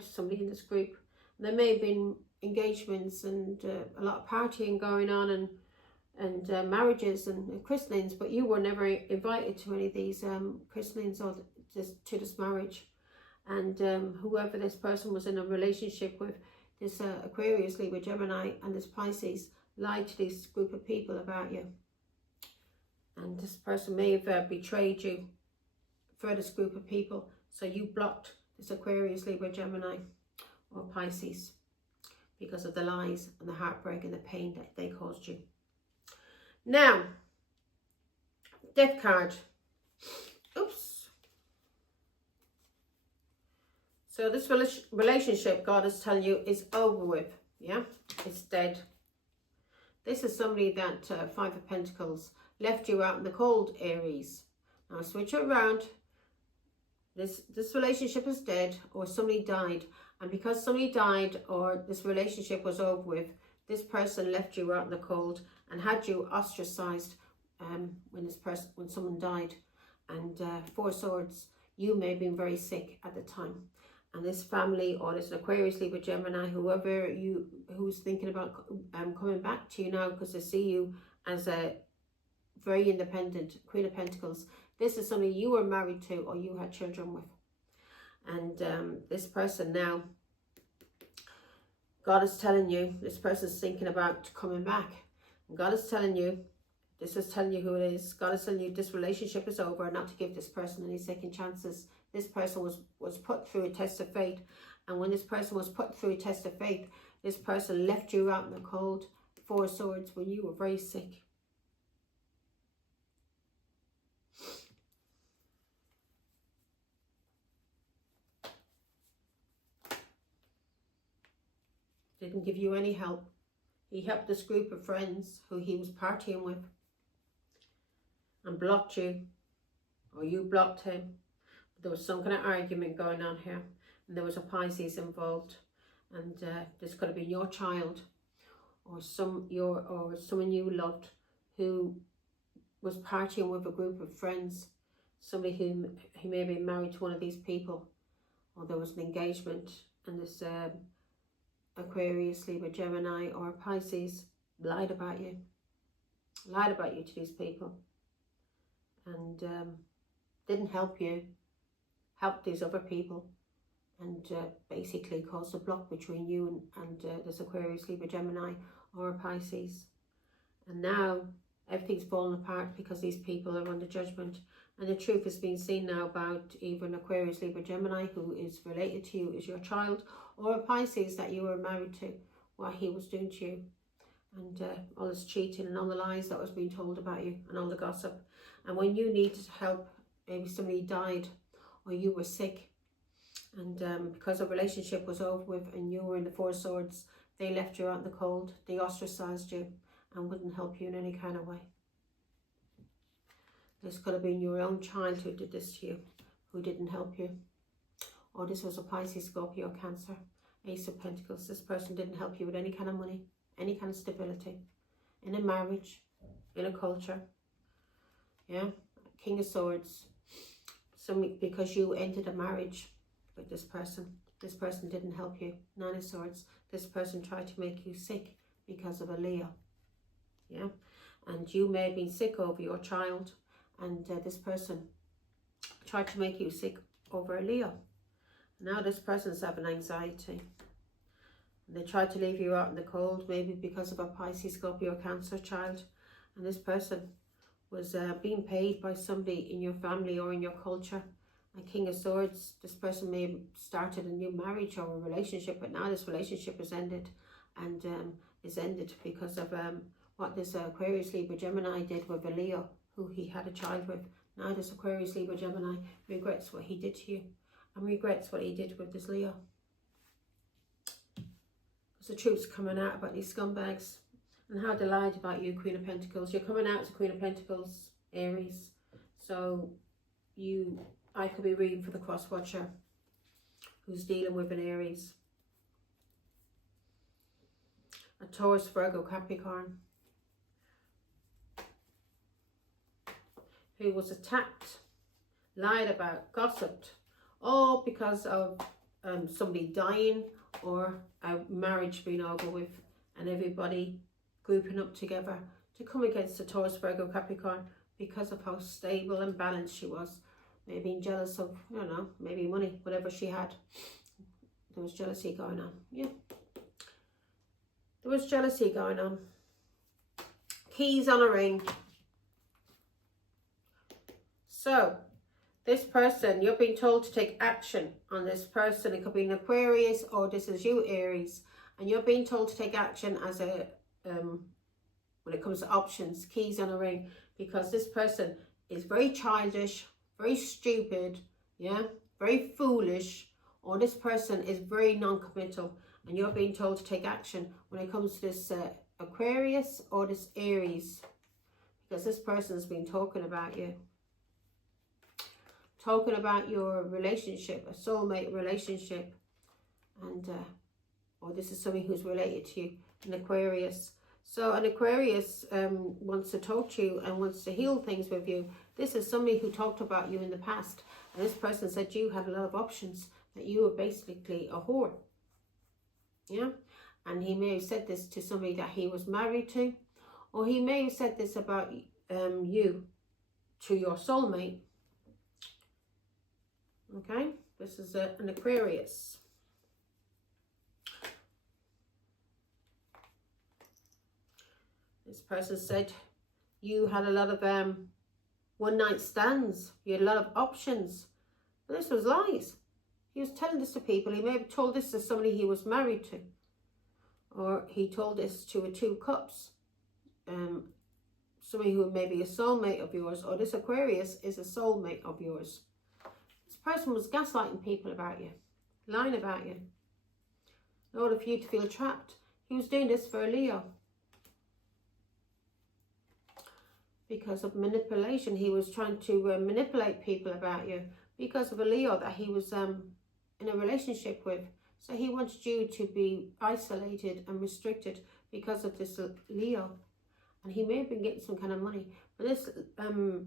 somebody in this group. There may have been engagements and a lot of partying going on, and marriages and christenings, but you were never invited to any of these christenings or to this marriage. And whoever this person was in a relationship with, this Aquarius, Libra, Gemini, and this Pisces, lied to this group of people about you. And this person may have betrayed you for this group of people. So you blocked this Aquarius, Libra, Gemini, or Pisces because of the lies and the heartbreak and the pain that they caused you. Now, Death card. Oops. So this relationship, God is telling you, is over with. Yeah, it's dead. This is somebody that 5 of Pentacles left you out in the cold, Aries. Now switch it around. This relationship is dead, or somebody died, and because somebody died or this relationship was over with, this person left you out in the cold and had you ostracized when someone died. And 4 Swords, you may have been very sick at the time, and this family, or this Aquarius, Libra, Gemini, whoever who's thinking about coming back to you now because they see you as a very independent Queen of Pentacles, This is somebody you were married to or you had children with. And this person now, God is telling you, this person's thinking about coming back. And God is telling you, this is telling you who it is. God is telling you this relationship is over, and not to give this person any second chances. This person was put through a test of faith. And when this person was put through a test of faith, this person left you out in the cold, 4 of Swords, when you were very sick. Didn't give you any help. He helped this group of friends who he was partying with and blocked you, or you blocked him. There was some kind of argument going on here, and there was a Pisces involved, and this could have been your child or someone you loved who was partying with a group of friends, somebody who may have been married to one of these people, or there was an engagement, and this Aquarius, Libra, Gemini or Pisces lied about you to these people, and didn't help you, helped these other people, and basically caused a block between you and this Aquarius, Libra, Gemini or Pisces. And now everything's fallen apart because these people are under judgment, and the truth is being seen now about either an Aquarius, Libra, Gemini who is related to you, is your child, or a Pisces that you were married to, what he was doing to you, and all this cheating and all the lies that was being told about you and all the gossip. And when you needed help, maybe somebody died or you were sick, and because a relationship was over with and you were in the 4 of Swords, they left you out in the cold, they ostracized you and wouldn't help you in any kind of way. This could have been your own child who did this to you, who didn't help you. Or this was a Pisces, Scorpio, or Cancer, Ace of Pentacles. This person didn't help you with any kind of money, any kind of stability, in a marriage, in a culture. Yeah, King of Swords. Because you ended a marriage with this person didn't help you. 9 of Swords. This person tried to make you sick because of a Leo. Yeah, and you may have been sick over your child, and this person tried to make you sick over a Leo. Now this person's having anxiety. They tried to leave you out in the cold, maybe because of a Pisces, Scorpio, Cancer child. And this person was being paid by somebody in your family or in your culture. And King of Swords, this person may have started a new marriage or a relationship, but now this relationship is ended. And is ended because of what this Aquarius, Libra, Gemini did with a Leo who he had a child with. Now this Aquarius, Libra, Gemini regrets what he did to you, and regrets what he did with this Leo. Because the truth's coming out about these scumbags and how they lied about you, Queen of Pentacles. You're coming out as Queen of Pentacles, Aries. So I could be reading for the cross watcher who's dealing with an Aries, a Taurus, Virgo, Capricorn, who was attacked, lied about, gossiped, all because of somebody dying or a marriage being over with, and everybody grouping up together to come against the Taurus, Virgo, Capricorn because of how stable and balanced she was. Maybe being jealous of, I don't know, maybe money, whatever she had. There was jealousy going on. Yeah. There was jealousy going on. Keys on a ring. So, this person, you're being told to take action on this person. It could be an Aquarius, or this is you, Aries. And you're being told to take action as a, when it comes to options, keys on a ring. Because this person is very childish, very stupid, yeah, very foolish. Or this person is very non-committal. And you're being told to take action when it comes to this Aquarius or this Aries. Because this person's been talking about you. Talking about your relationship, a soulmate relationship, and or this is somebody who's related to you, an Aquarius. So an Aquarius wants to talk to you and wants to heal things with you. This is somebody who talked about you in the past, and this person said you had a lot of options, that you were basically a whore. Yeah, and he may have said this to somebody that he was married to, or he may have said this about you to your soulmate. Okay, this is an Aquarius. This person said you had a lot of one-night stands. You had a lot of options. But this was lies. He was telling this to people. He may have told this to somebody he was married to. Or he told this to a Two Cups. Somebody who may be a soulmate of yours. Or this Aquarius is a soulmate of yours. This person was gaslighting people about you. Lying about you. In order for you to feel trapped. He was doing this for a Leo. Because of manipulation. He was trying to manipulate people about you. Because of a Leo that he was in a relationship with. So he wanted you to be isolated and restricted because of this Leo. And he may have been getting some kind of money. But this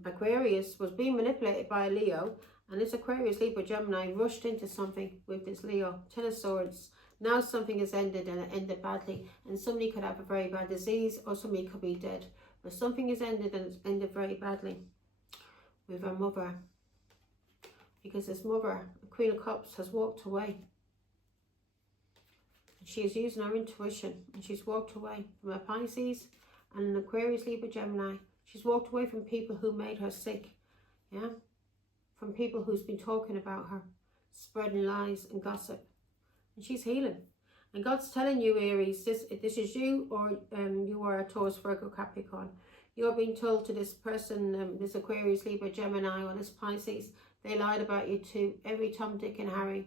Aquarius was being manipulated by a Leo. And this Aquarius, Libra, Gemini rushed into something with this Leo. Ten of Swords. Now something has ended and it ended badly. And somebody could have a very bad disease or somebody could be dead. But something has ended and it's ended very badly with her mother. Because this mother, the Queen of Cups, has walked away. She is using her intuition and she's walked away from a Pisces and an Aquarius, Libra, Gemini. She's walked away from people who made her sick. Yeah? From people who's been talking about her, spreading lies and gossip. And she's healing. And God's telling you, Aries, this is you or you are a Taurus, Virgo, Capricorn. You're being told to this person, this Aquarius, Libra, Gemini or this Pisces, they lied about you to every Tom, Dick and Harry.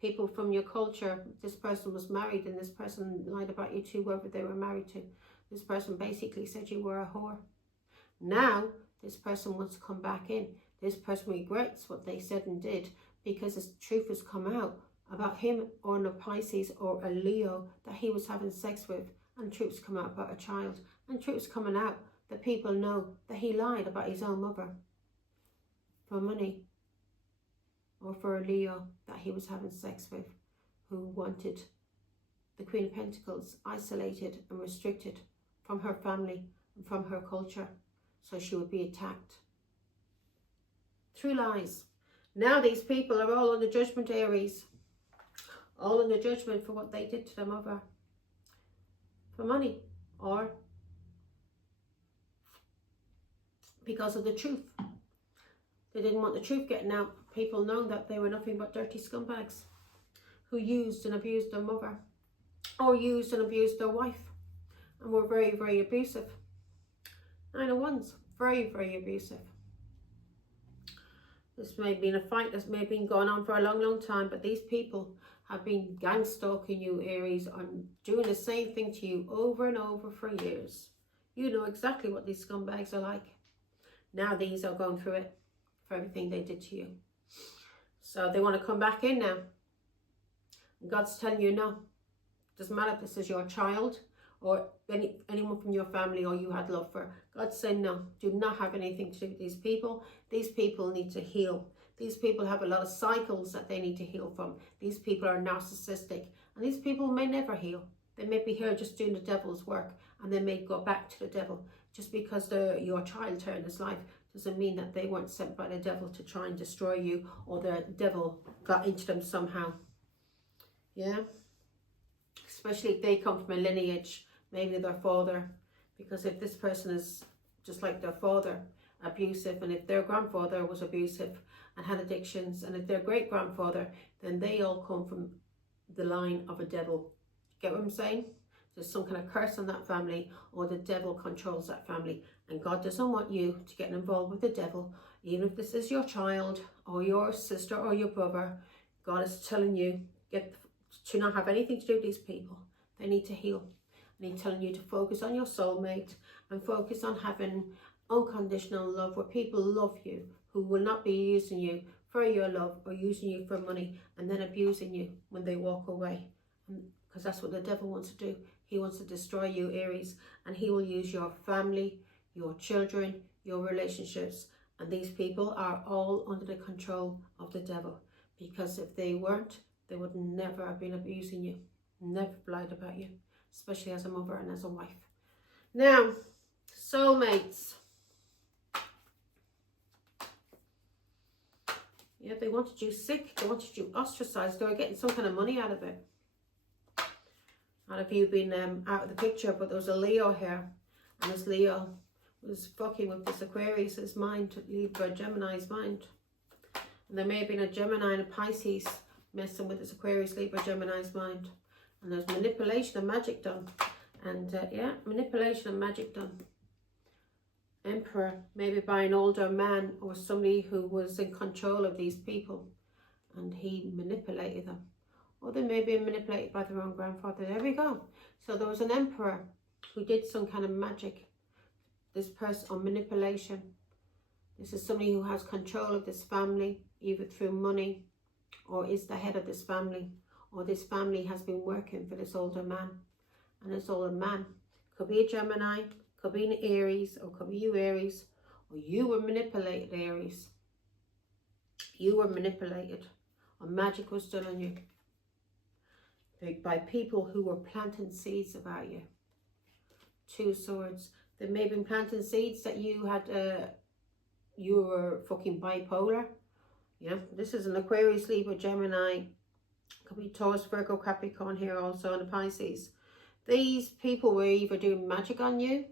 People from your culture, this person was married and this person lied about you to whoever they were married to. This person basically said you were a whore. Now, this person wants to come back in. This person regrets what they said and did because the truth has come out about him or a Pisces or a Leo that he was having sex with. And truth's come out about a child. And truth's coming out that people know that he lied about his own mother for money. Or for a Leo that he was having sex with, who wanted the Queen of Pentacles isolated and restricted from her family and from her culture, so she would be attacked. Through lies. Now these people are all under judgment, Aries. All under judgment for what they did to their mother. For money. Or because of the truth. They didn't want the truth getting out. People know that they were nothing but dirty scumbags who used and abused their mother or used and abused their wife and were very, very abusive. 9 of Wands, very, very abusive. This may have been a fight that may have been going on for a long, long time, but these people have been gang stalking you, Aries, and doing the same thing to you over and over for years. You know exactly what these scumbags are like. Now these are going through it for everything they did to you. So they want to come back in now. God's telling you no. Doesn't matter if this is your child or anyone from your family or you had love for. God's saying no. Do not have anything to do with these people. These people need to heal. These people have a lot of cycles that they need to heal from. These people are narcissistic. And these people may never heal. They may be here just doing the devil's work. And they may go back to the devil. Just because your child turned his life doesn't mean that they weren't sent by the devil to try and destroy you or the devil got into them somehow. Yeah? Especially if they come from a lineage, maybe their father. Because if this person is just like their father, abusive, and if their grandfather was abusive and had addictions, and if their great-grandfather, then they all come from the line of a devil. Get what I'm saying? There's some kind of curse on that family, or the devil controls that family. And God doesn't want you to get involved with the devil, even if this is your child, or your sister, or your brother. God is telling you to not have anything to do with these people. They need to heal. And He's telling you to focus on your soulmate, and focus on having unconditional love, where people love you, who will not be using you for your love, or using you for money, and then abusing you when they walk away. Because that's what the devil wants to do. He wants to destroy you, Aries, and he will use your family, your children, your relationships. And these people are all under the control of the devil. Because if they weren't, they would never have been abusing you, never lied about you, especially as a mother and as a wife. Now, soulmates. Yeah, they wanted you sick. They wanted you ostracized. They were getting some kind of money out of it. Out of you being out of the picture. But there was a Leo here. And this Leo was fucking with this Aquarius's mind, Libra, Gemini's mind. And there may have been a Gemini and a Pisces messing with this Aquarius, Libra, Gemini's mind. And there's manipulation and magic done. And yeah, manipulation and magic done. Emperor, maybe by an older man or somebody who was in control of these people. And he manipulated them. Or they may be manipulated by their own grandfather. There we go. So there was an emperor who did some kind of magic. This person, or manipulation. This is somebody who has control of this family, either through money, or is the head of this family, or this family has been working for this older man. And this older man could be a Gemini, could be an Aries, or could be you, Aries, or you were manipulated, Aries. You were manipulated, or magic was done on you by people who were planting seeds about you. Two Swords. They may have been planting seeds that you had, you were fucking bipolar. Yeah, this is an Aquarius, Libra, Gemini. Could be Taurus, Virgo, Capricorn here also, and a Pisces. These people were either doing magic on you,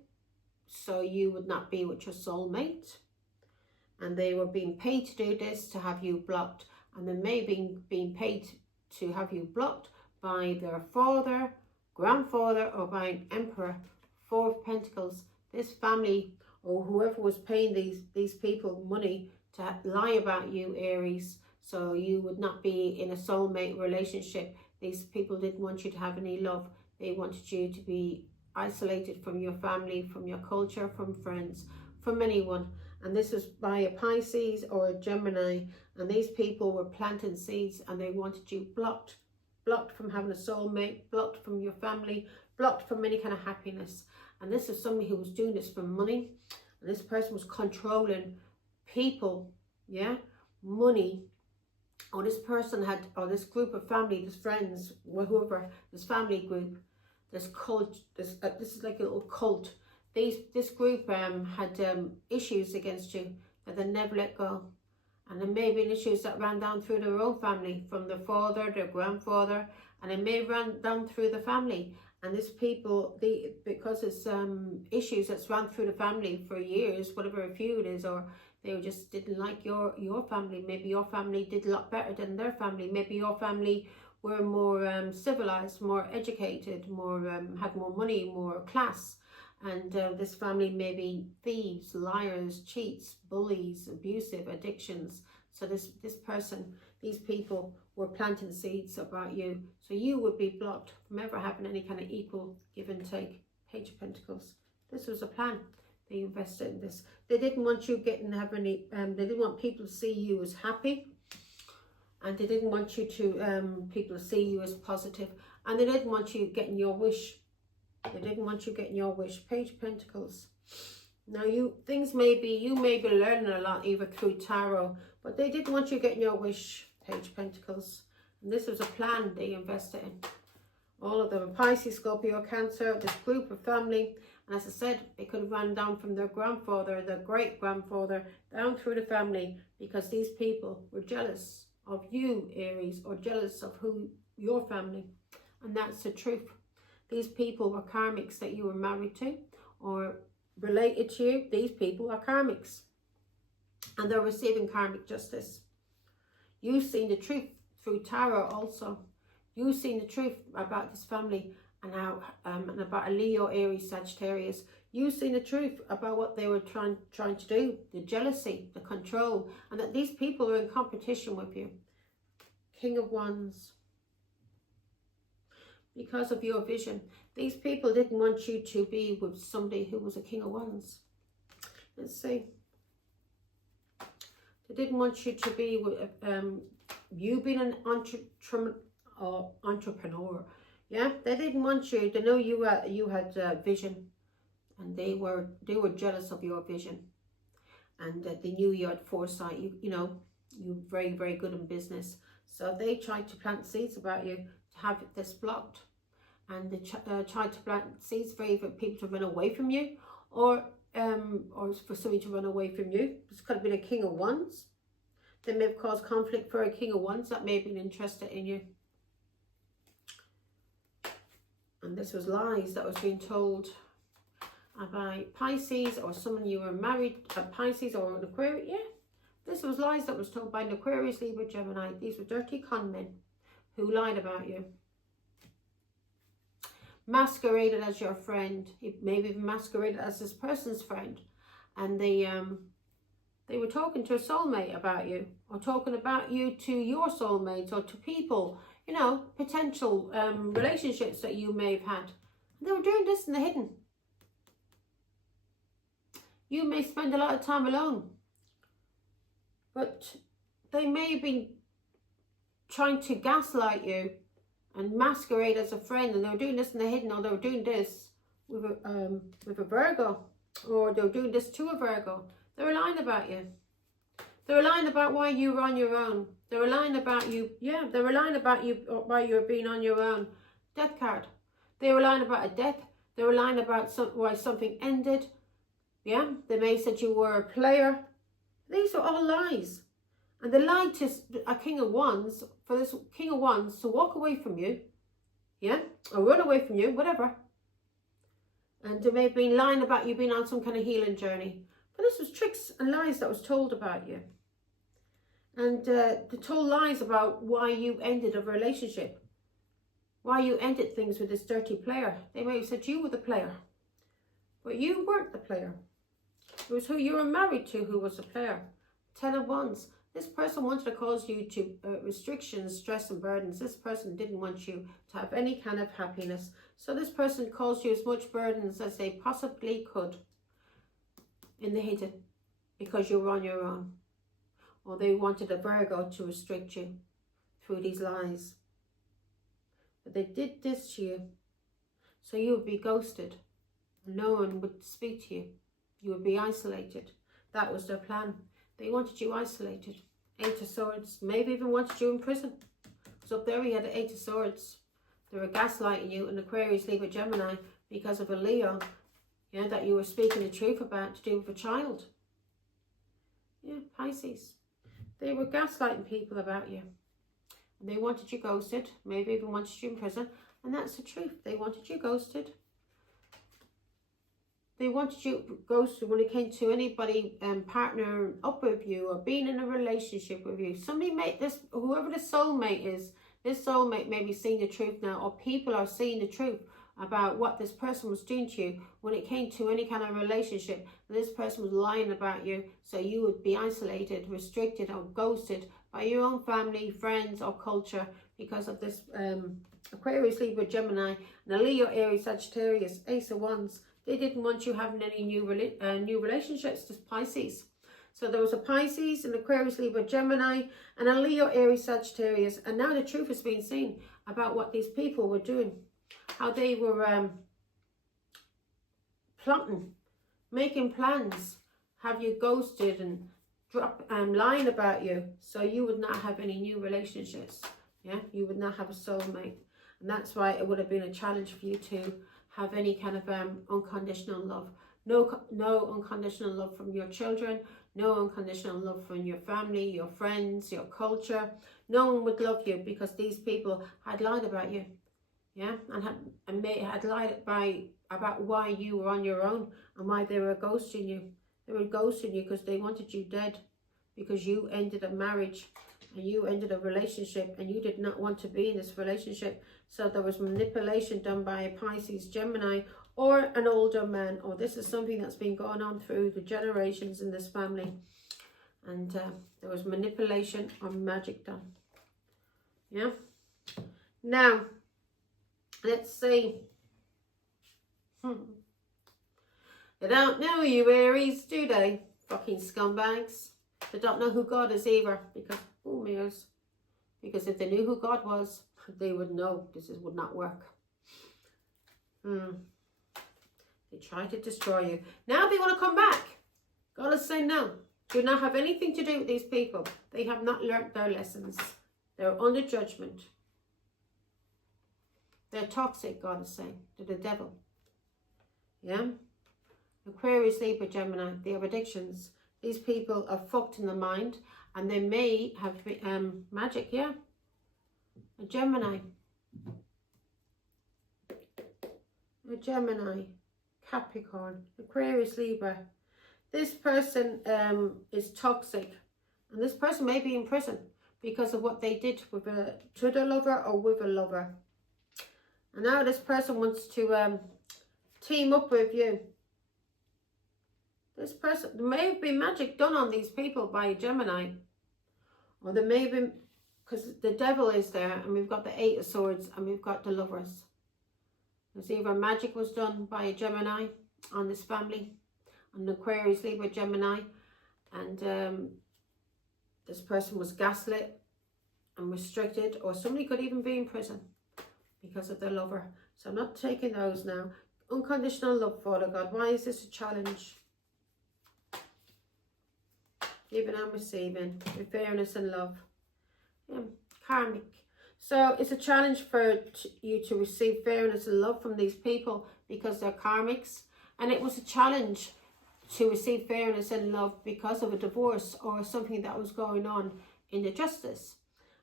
so you would not be with your soulmate. And they were being paid to do this, to have you blocked. And they may be being paid to have you blocked by their father, grandfather, or by an emperor. Four of Pentacles. This family or whoever was paying these people money to lie about you, Aries, so you would not be in a soulmate relationship. These people didn't want you to have any love. They wanted you to be isolated from your family, from your culture, from friends, from anyone. And this was by a Pisces or a Gemini. And these people were planting seeds and they wanted you blocked. Blocked from having a soulmate, blocked from your family, blocked from any kind of happiness. And this is somebody who was doing this for money. And this person was controlling people, yeah, money. Or this person had, or this group of family, this friends, whoever, this family group, this cult, this is like a little cult. This group had issues against you that they never let go. And there may have been issues that ran down through their own family, from their father, their grandfather, and it may run down through the family. And these people, because it's issues that's run through the family for years, whatever a feud is, or they just didn't like your family. Maybe your family did a lot better than their family. Maybe your family were more civilized, more educated, more had more money, more class. And this family may be thieves, liars, cheats, bullies, abusive, addictions. So this person, these people were planting seeds about you. So you would be blocked from ever having any kind of equal give and take. Page of Pentacles. This was a plan. They invested in this. They didn't want you they didn't want people to see you as happy. And they didn't want you to, people to see you as positive. And they didn't want you getting your wish. They didn't want you getting your wish. Page of Pentacles. Now you may be learning a lot either through tarot, but they didn't want you getting your wish. Page of Pentacles. And this was a plan they invested in. All of them, Pisces, Scorpio, Cancer, this group of family. And as I said, it could have run down from their grandfather, their great-grandfather, down through the family, because these people were jealous of you, Aries, or jealous of your family. And that's the truth. These people were karmics that you were married to or related to you. These people are karmics. And they're receiving karmic justice. You've seen the truth through tarot also. You've seen the truth about this family and how and about a Leo, Aries, Sagittarius. You've seen the truth about what they were trying to do, the jealousy, the control, and that these people are in competition with you. King of Wands. Because of your vision. These people didn't want you to be with somebody who was a King of Wands. Let's see. They didn't want you to be with you being an entrepreneur. Yeah, they didn't want you. They know you had vision, and they were jealous of your vision, and they knew you had foresight. You know, you're very, very good in business. So they tried to plant seeds about you to have this blocked. And they tried to plant seeds for either people to run away from you, or for somebody to run away from you. This could have been a King of Wands. They may have caused conflict for a King of Wands that may have been interested in you. And this was lies that was being told about Pisces or someone you were married, a Pisces or an Aquarius. Yeah, this was lies that was told by an Aquarius, Libra, Gemini. These were dirty con men who lied about you. Masqueraded as your friend. Maybe even masqueraded as this person's friend. And they were talking to a soulmate about you, or talking about you to your soulmates, or to people, you know, potential relationships that you may have had. And they were doing this in the hidden. You may spend a lot of time alone, but they may have been trying to gaslight you and masquerade as a friend, and they were doing this in the hidden, or they were doing this with a Virgo, or they were doing this to a Virgo. They were lying about you. They were lying about why you were on your own. They were lying about you. Yeah, they were lying about you why you were being on your own. Death card. They were lying about a death. They were lying about why something ended. Yeah, they may have said you were a player. These are all lies. And they lied to a King of Wands, for this King of Wands to walk away from you. Yeah, or run away from you, whatever. And they may have been lying about you being on some kind of healing journey. But this was tricks and lies that was told about you. And they told lies about why you ended a relationship. Why you ended things with this dirty player. They may have said you were the player. But you weren't the player. It was who you were married to who was the player. 10 of Wands. This person wanted to cause you to restrictions, stress and burdens. This person didn't want you to have any kind of happiness. So this person caused you as much burdens as they possibly could in the hidden, because you were on your own. Or they wanted a Virgo to restrict you through these lies. But they did this to you so you would be ghosted. No one would speak to you. You would be isolated. That was their plan. They wanted you isolated. 8 of Swords. Maybe even wanted you in prison. Because up there we had the 8 of Swords. They were gaslighting you in Aquarius, Libra, Gemini because of a Leo. Yeah, that you were speaking the truth about to do with a child. Yeah, Pisces. They were gaslighting people about you. And they wanted you ghosted. Maybe even wanted you in prison. And that's the truth. They wanted you ghosted. They wanted you ghosted when it came to anybody partnering up with you or being in a relationship with you. Somebody made this, whoever the soulmate is, this soulmate may be seeing the truth now, or people are seeing the truth about what this person was doing to you when it came to any kind of relationship. And this person was lying about you, so you would be isolated, restricted or ghosted by your own family, friends or culture because of this Aquarius, Libra, Gemini, and a Leo, Aries, Sagittarius, Ace of Wands. They didn't want you having any new relationships, just Pisces. So there was a Pisces, an Aquarius, Libra, Gemini, and a Leo, Aries, Sagittarius. And now the truth is being seen about what these people were doing. How they were plotting, making plans, have you ghosted and lying about you. So you would not have any new relationships. Yeah, you would not have a soulmate. And that's why it would have been a challenge for you to have any kind of unconditional love. No unconditional love from your children, no unconditional love from your family, your friends, your culture. No one would love you because these people had lied about you. Yeah, and had lied about why you were on your own and why they were ghosting you. They were ghosting you because they wanted you dead, because you ended a marriage and you ended a relationship and you did not want to be in this relationship. So there was manipulation done by a Pisces, Gemini, or an older man, or this is something that's been going on through the generations in this family. And there was manipulation or magic done. Yeah. Now, let's see. They don't know you, Aries, do they? Fucking scumbags. They don't know who God is either, because, oh, mirrors. Because if they knew who God was, they would know this would not work. They tried to destroy you. Now they want to come back. God is saying no. Do not have anything to do with these people. They have not learnt their lessons. They're under judgment. They're toxic, God is saying. They're the devil. Yeah? Aquarius, Libra, Gemini, they have addictions. These people are fucked in the mind And they may have magic, yeah. A Gemini. A Gemini. Capricorn. Aquarius, Libra. This person is toxic. And this person may be in prison because of what they did with to the lover or with a lover. And now this person wants to team up with you. This person, there may have been magic done on these people by a Gemini. Or there may have been, because the devil is there, and we've got the 8 of Swords, and we've got the Lovers. There's either magic was done by a Gemini on this family, an Aquarius, Libra, Gemini, and this person was gaslit and restricted, or somebody could even be in prison because of their lover. So I'm not taking those now. Unconditional love, Father God. Why is this a challenge? Giving and receiving with fairness and love. Yeah, karmic. So it's a challenge for you to receive fairness and love from these people because they're karmics. And it was a challenge to receive fairness and love because of a divorce or something that was going on in the justice.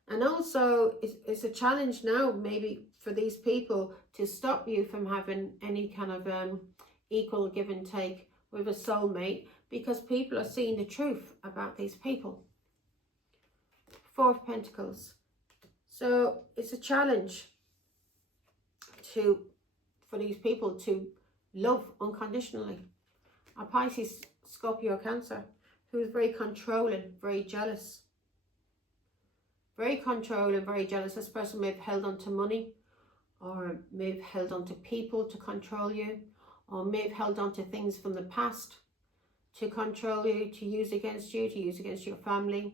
And also it's a challenge now maybe for these people to stop you from having any kind of equal give and take with a soulmate, because people are seeing the truth about these people. 4 of Pentacles. So it's a challenge for these people to love unconditionally. A Pisces, Scorpio, Cancer, who is very controlling, very jealous. Very controlling, very jealous. This person may have held on to money, or may have held on to people to control you, or may have held on to things from the past to control you, to use against you, to use against your family.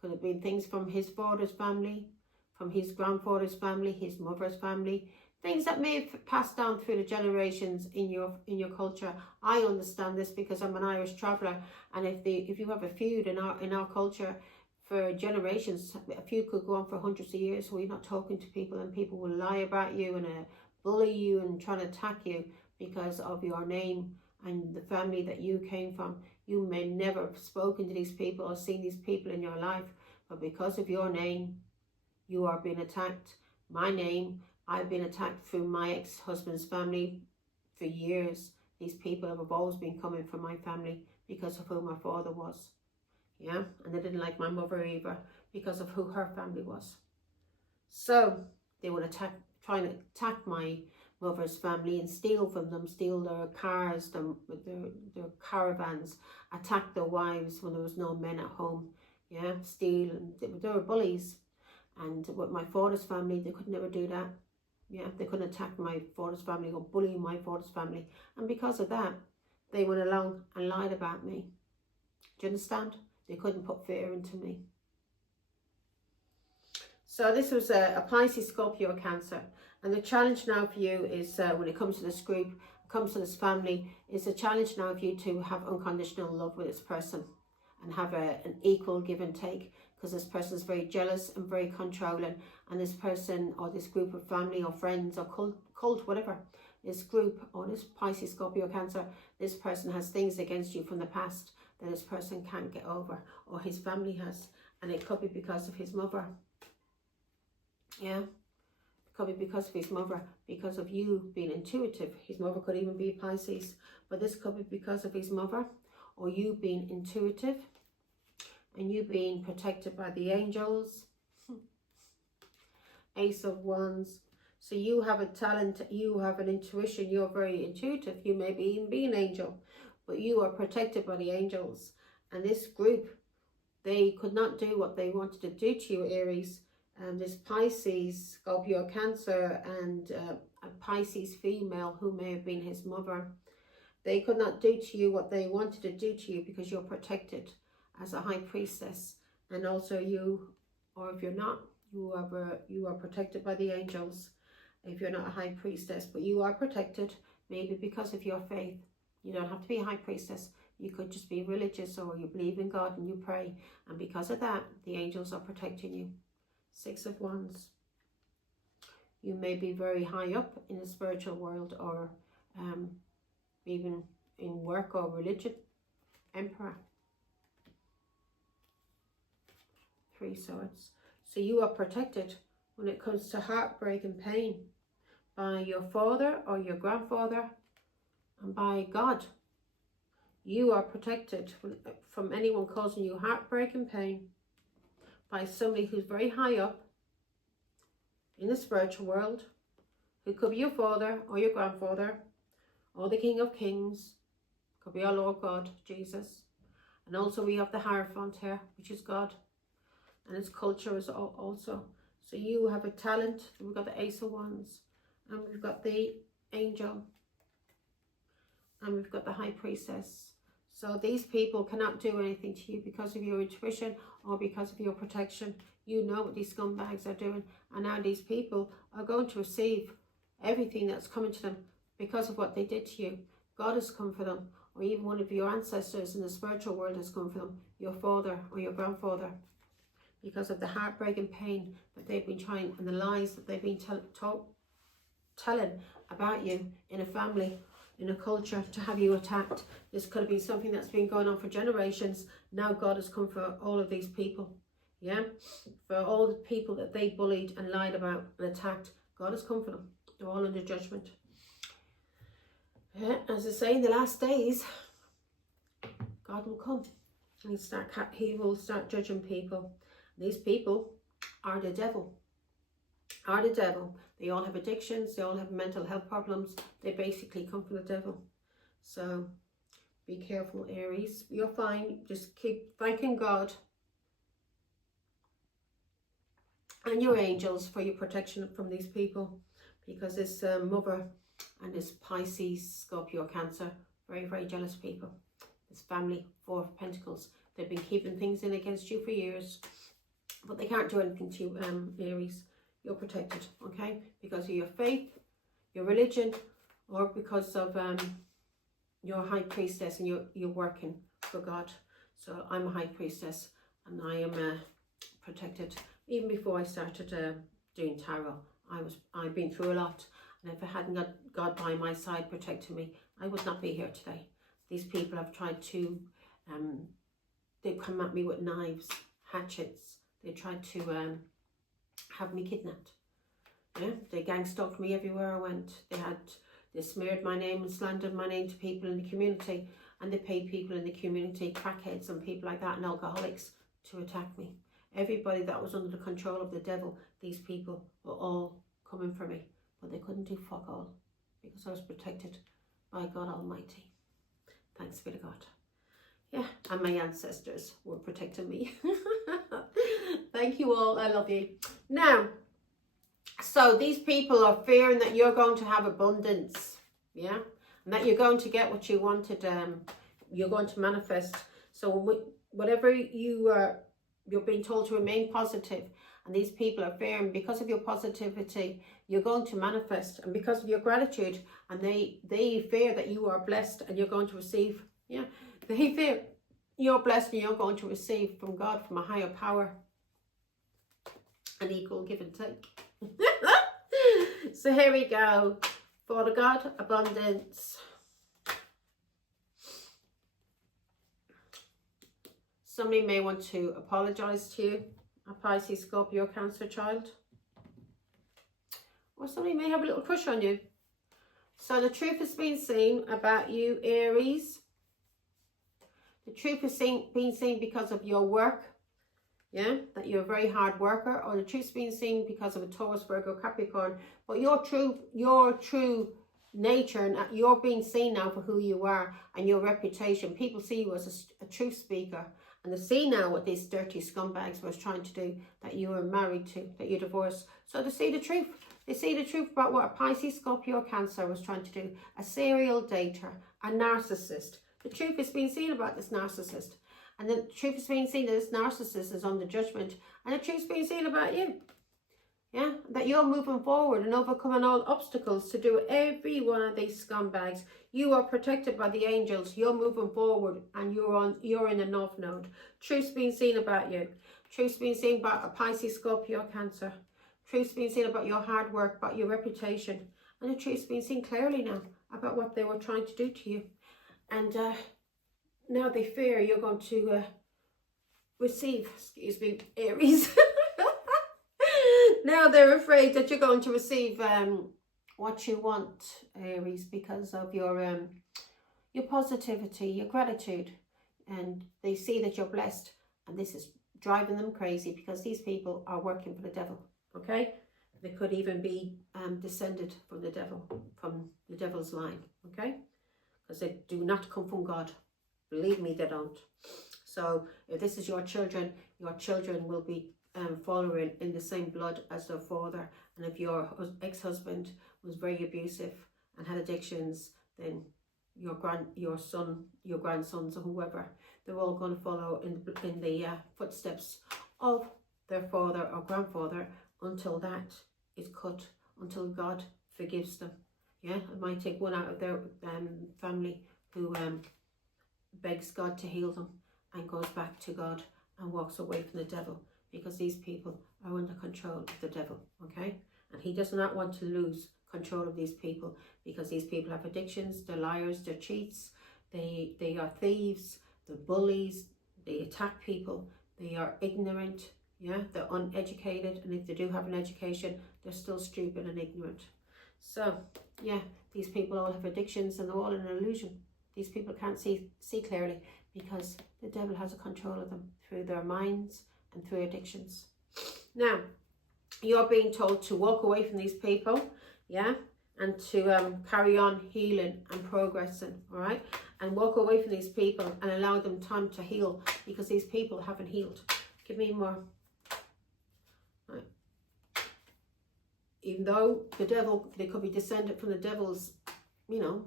Could have been things from his father's family, from his grandfather's family, his mother's family. Things that may have passed down through the generations in your culture. I understand this because I'm an Irish traveller, and if you have a feud in our culture for generations, a feud could go on for hundreds of years where you're not talking to people, and people will lie about you and bully you and try to attack you because of your name and the family that you came from. You may never have spoken to these people or seen these people in your life, but because of your name, you are being attacked. My name, I've been attacked through my ex-husband's family for years. These people have always been coming from my family because of who my father was. Yeah, and they didn't like my mother either because of who her family was. So they would try to attack my mother's family and steal from them, steal their cars, their caravans, attack their wives when there was no men at home. Yeah, steal, and they were bullies. And with my father's family, they could never do that. Yeah, they couldn't attack my father's family or bully my father's family. And because of that, they went along and lied about me. Do you understand? They couldn't put fear into me. So this was a Pisces, Scorpio, Cancer. And the challenge now for you is, when it comes to this group, comes to this family, is a challenge now for you to have unconditional love with this person and have an equal give and take, because this person is very jealous and very controlling, and this person or this group of family or friends or cult, whatever, this group or this Pisces, Scorpio, Cancer, this person has things against you from the past that this person can't get over, or his family has, and it could be because of his mother. Yeah, it could be because of his mother, because of you being intuitive. His mother could even be Pisces, but this could be because of his mother, or you being intuitive and you being protected by the angels. Ace of Wands. So you have a talent, you have an intuition, you're very intuitive. You may even be an angel, but you are protected by the angels. And this group, they could not do what they wanted to do to you, Aries. This Pisces, Scorpio, Cancer, and a Pisces female who may have been his mother. They could not do to you what they wanted to do to you because you're protected as a high priestess. And also you, or if you're not, you are protected by the angels if you're not a high priestess, but you are protected maybe because of your faith. You don't have to be a high priestess. You could just be religious, or you believe in God and you pray, and because of that, the angels are protecting you. 6 of Wands. You may be very high up in the spiritual world, or even in work or religion. Emperor. 3 swords. So you are protected when it comes to heartbreak and pain by your father or your grandfather and by God. You are protected from anyone causing you heartbreak and pain by somebody who's very high up in the spiritual world, who could be your father or your grandfather or the King of Kings, could be our Lord God, Jesus. And also we have the Hierophant here, which is God, and its culture is also. So you have a talent. We've got the Ace of Wands, and we've got the Angel, and we've got the High Priestess. So these people cannot do anything to you because of your intuition or because of your protection. You know what these scumbags are doing, and now these people are going to receive everything that's coming to them because of what they did to you. God has come for them, or even one of your ancestors in the spiritual world has come for them, your father or your grandfather, because of the heartbreak and pain that they've been trying, and the lies that they've been telling about you in a family, in a culture, to have you attacked. This could have been something that's been going on for generations. Now God has come for all of these people. Yeah, for all the people that they bullied and lied about and attacked, God has come for them. They're all under judgment. Yeah, as I say, in the last days, God will come and he will start judging people. These people are the devil. They all have addictions. They all have mental health problems. They basically come from the devil. So be careful, Aries. You're fine. Just keep thanking God and your angels for your protection from these people, because this mother and this Pisces, Scorpio, Cancer, very, very jealous people. This family, 4 of Pentacles, they've been keeping things in against you for years, but they can't do anything to you, Aries. You're protected, okay? Because of your faith, your religion, or because of your High Priestess, and you're working for God. So I'm a High Priestess, and I am protected. Even before I started doing tarot, I've been through a lot, and if I hadn't got God by my side protecting me, I would not be here today. These people have tried to, they've come at me with knives, hatchets. They tried to have me kidnapped. Yeah, they gang stalked me everywhere I went. They smeared my name and slandered my name to people in the community, and they paid people in the community, crackheads and people like that, and alcoholics, to attack me. Everybody that was under the control of the devil, these people were all coming for me, but they couldn't do fuck all because I was protected by God Almighty. Thanks be to God. Yeah, and my ancestors were protecting me. Thank you all. I love you. Now, so these people are fearing that you're going to have abundance, yeah, and that you're going to get what you wanted. You're going to manifest. So whatever you're being told to remain positive, and these people are fearing because of your positivity, you're going to manifest, and because of your gratitude, and they fear that you are blessed and you're going to receive. Yeah, they fear you're blessed and you're going to receive from God, from a higher power, an equal give and take. So here we go. Father God, abundance. Somebody may want to apologize to you, a Pisces, Scorpio, Cancer child. Or somebody may have a little crush on you. So the truth has been seen about you, Aries. The truth has been seen because of your work. Yeah, that you're a very hard worker, or the truth's been seen because of a Taurus, Virgo, Capricorn. But your true nature, and you're being seen now for who you are and your reputation. People see you as a truth speaker, and they see now what these dirty scumbags was trying to do, that you were married to, that you're divorced. So they see the truth. They see the truth about what a Pisces, Scorpio, Cancer was trying to do. A serial dater, a narcissist. The truth is being seen about this narcissist. And the truth is being seen that this narcissist is under judgment. And the truth is being seen about you. Yeah, that you're moving forward and overcoming all obstacles to do every one of these scumbags. You are protected by the angels. You're moving forward, and you're in the North Node. Truth's being seen about you. Truth's being seen about a Pisces, Scorpio, Cancer. Truth's being seen about your hard work, about your reputation. And the truth's being seen clearly now about what they were trying to do to you. And now they fear you're going to receive, excuse me, Aries. Now they're afraid that you're going to receive what you want, Aries, because of your positivity, your gratitude, and they see that you're blessed, and this is driving them crazy because these people are working for the devil. Okay, they could even be descended from the devil's line. Okay, because they do not come from God. Believe me, they don't. So if this is your children will be following in the same blood as their father. And if your ex-husband was very abusive and had addictions, then your grandsons, or whoever, they're all going to follow in the footsteps of their father or grandfather until that is cut, until God forgives them. Yeah, it might take one out of their family who begs God to heal them and goes back to God and walks away from the devil, because these people are under control of the devil. Okay, and he does not want to lose control of these people, because these people have addictions, they're liars, they're cheats, they are thieves, they're bullies, they attack people, they are ignorant, yeah, they're uneducated, and if they do have an education, they're still stupid and ignorant. So yeah, these people all have addictions, and they're all an illusion. These people can't see clearly, because the devil has a control of them through their minds and through addictions. Now, you're being told to walk away from these people, yeah, and to carry on healing and progressing, all right? And walk away from these people and allow them time to heal, because these people haven't healed. Give me more. Right. Even though the devil, they could be descended from the devil's, you know,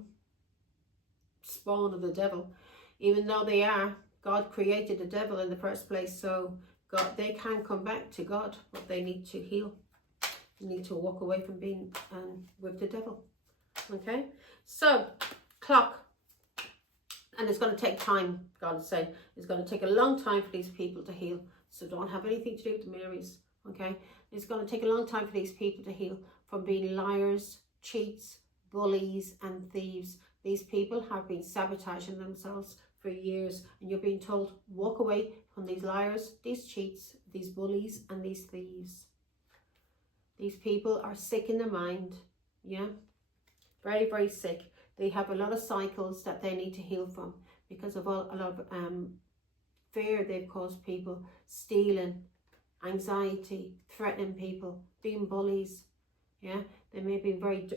spawn of the devil. Even though they are, God created the devil in the first place, so God, they can come back to God, but they need to heal. You need to walk away from being with the devil. Okay, so clock, and it's going to take time. God is saying it's going to take a long time for these people to heal. So don't have anything to do with the Aries. Okay, it's going to take a long time for these people to heal from being liars, cheats, bullies, and thieves. These people have been sabotaging themselves for years, and you're being told walk away from these liars, these cheats, these bullies, and these thieves. These people are sick in their mind, yeah, very, very sick. They have a lot of cycles that they need to heal from because of a lot of fear they've caused people, stealing, anxiety, threatening people, being bullies. Yeah, they may have been very,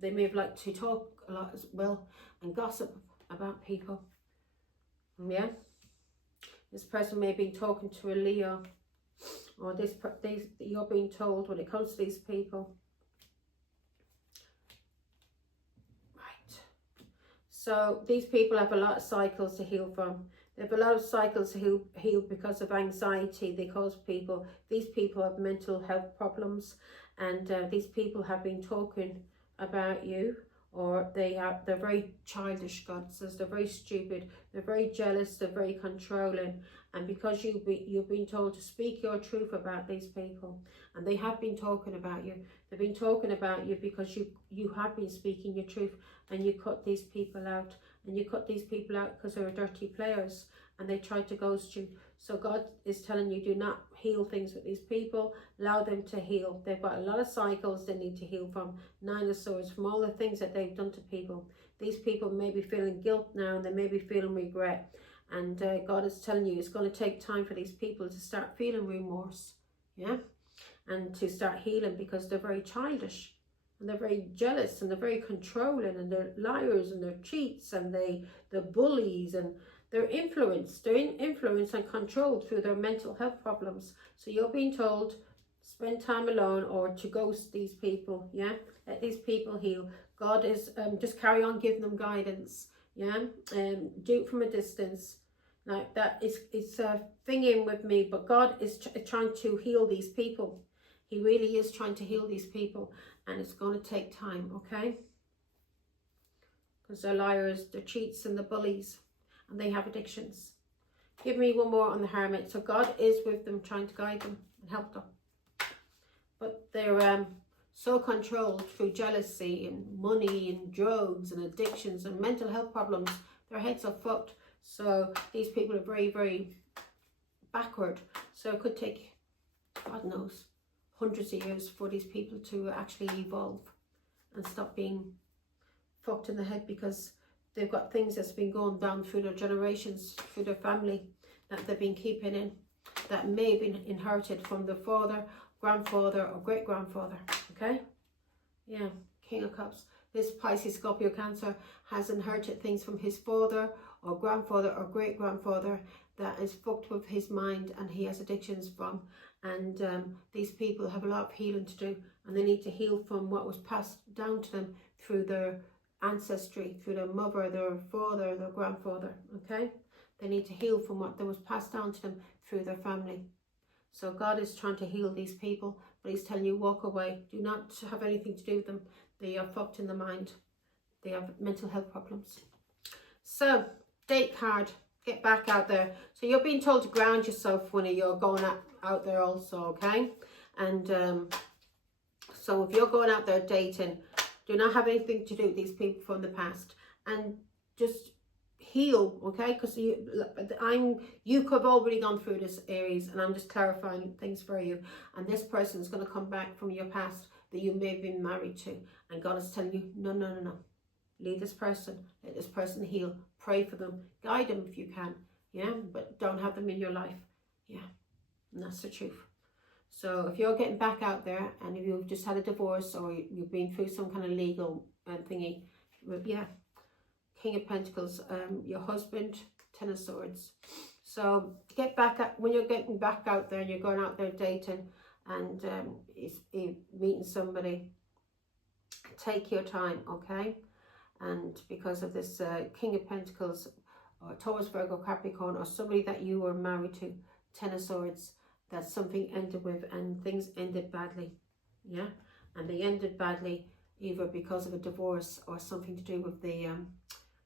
they may have liked to talk a lot as well and gossip about people. Yeah, this person may have been talking to a Leo, or you're being told when it comes to these people. Right. So these people have a lot of cycles to heal from. They have a lot of cycles to heal because of anxiety they cause people. These people have mental health problems, and these people have been talking about you, or they're very childish, God says. They're very stupid, they're very jealous, they're very controlling. And because you've been told to speak your truth about these people, and they have been talking about you. They've been talking about you because you have been speaking your truth, and you cut these people out. And you cut these people out because they're dirty players, and they tried to ghost you. So God is telling you, do not heal things with these people. Allow them to heal. They've got a lot of cycles they need to heal from. 9 of Swords, from all the things that they've done to people. These people may be feeling guilt now, and they may be feeling regret. And God is telling you it's going to take time for these people to start feeling remorse. Yeah? And to start healing, because they're very childish. And they're very jealous, and they're very controlling, and they're liars, and they're cheats, and they're bullies, and they're influenced. They're influenced and controlled through their mental health problems. So you're being told, spend time alone, or to ghost these people. Yeah, let these people heal. God is just carry on giving them guidance. Yeah, do it from a distance. Now that it's thinging with me, but God is trying to heal these people. He really is trying to heal these people, and it's going to take time, okay? Because they're liars, they're cheats, and they're bullies, and they have addictions. Give me one more on the Hermit. So God is with them, trying to guide them and help them. But they're so controlled through jealousy and money and drugs and addictions and mental health problems. Their heads are fucked. So these people are very, very backward. So it could take, God knows, hundreds of years for these people to actually evolve and stop being fucked in the head, because they've got things that's been going down through their generations, through their family, that they've been keeping in, that may have been inherited from their father, grandfather or great-grandfather. Okay? Yeah, King of Cups. This Pisces, Scorpio, Cancer has inherited things from his father or grandfather or great-grandfather that is fucked with his mind and he has addictions from. And these people have a lot of healing to do, and they need to heal from what was passed down to them through their ancestry, through their mother, their father, their grandfather. Okay? They need to heal from what was passed down to them through their family. So God is trying to heal these people, but he's telling you, walk away. Do not have anything to do with them. They are fucked in the mind. They have mental health problems. So, date card. Get back out there. So you're being told to ground yourself when you're going out there also, okay? And so if you're going out there dating, do not have anything to do with these people from the past. And just heal, okay? Because you could have already gone through this, Aries, and I'm just clarifying things for you. And this person is going to come back from your past that you may have been married to, and God is telling you, no, no, no, no, leave this person, let this person heal, pray for them, guide them if you can, yeah, but don't have them in your life, yeah, and that's the truth. So if you're getting back out there, and if you've just had a divorce or you've been through some kind of legal thingy, yeah, King of Pentacles, your husband, Ten of Swords. So get back at, when you're getting back out there and you're going out there dating and meeting somebody, take your time, okay? And because of this King of Pentacles, or Taurus, Virgo, Capricorn, or somebody that you were married to, Ten of Swords, that something ended with, and things ended badly, yeah? And they ended badly either because of a divorce or something to do with the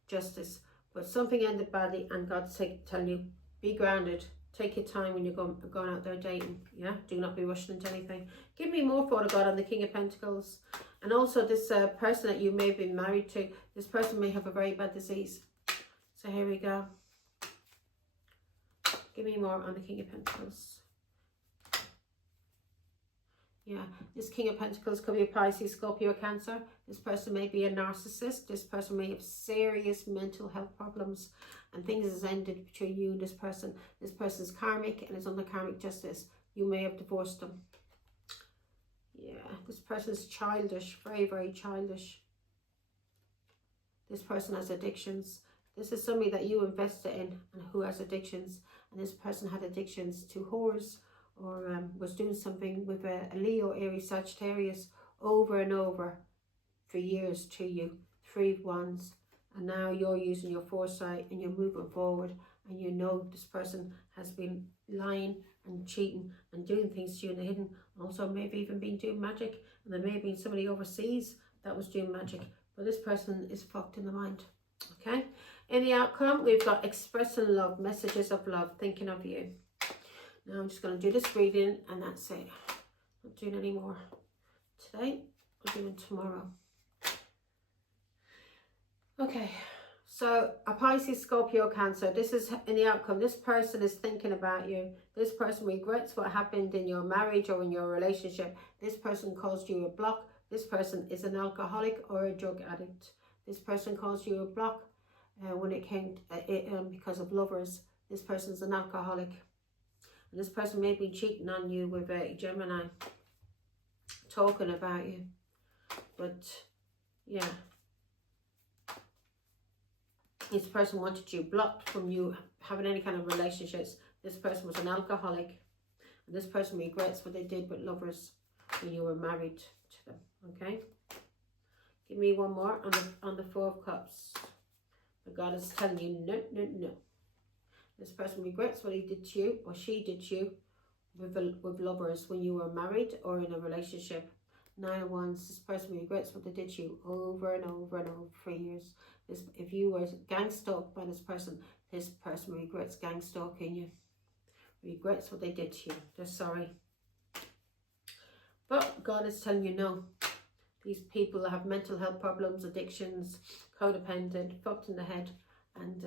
justice, but something ended badly, and God's telling you, be grounded, take your time when you're going out there dating, yeah? Do not be rushing into anything. Give me more for God on the King of Pentacles. And also this person that you may have been married to, this person may have a very bad disease. So here we go. Give me more on the King of Pentacles. Yeah, this King of Pentacles could be a Pisces, Scorpio, Cancer. This person may be a narcissist. This person may have serious mental health problems, and things has ended between you and this person. This person's karmic and is under karmic justice. You may have divorced them. Yeah, this person's childish, very, very childish. This person has addictions. This is somebody that you invested in and who has addictions. And this person had addictions to whores, or was doing something with a Leo, Aries, Sagittarius over and over for years to you. 3 of Wands. And now you're using your foresight and you're moving forward, and you know this person has been lying and cheating and doing things to you in the hidden. Also maybe even been doing magic, and there may have been somebody overseas that was doing magic, but this person is fucked in the mind, okay? In the outcome, we've got expressing love, messages of love, thinking of you. Now I'm just going to do this reading, and that's it. Not doing any more today. I'm doing tomorrow. Okay, so a Pisces, Scorpio, Cancer. This is in the outcome. This person is thinking about you. This person regrets what happened in your marriage or in your relationship. This person caused you a block. This person is an alcoholic or a drug addict. This person caused you a block when it came because of lovers. This person's an alcoholic. And this person may be cheating on you with a Gemini, talking about you. But yeah, this person wanted you blocked from you having any kind of relationships. This person was an alcoholic. And this person regrets what they did with lovers when you were married to them. Okay? Give me one more on the 4 of Cups. But God is telling you, no, no, no. This person regrets what he did to you, or she did to you with lovers when you were married or in a relationship. 9 of Wands, this person regrets what they did to you over and over and over for years. If you were gang stalked by this person regrets gang stalking you. Regrets what they did to you. They're sorry. But God is telling you no. These people have mental health problems, addictions, codependent, fucked in the head. And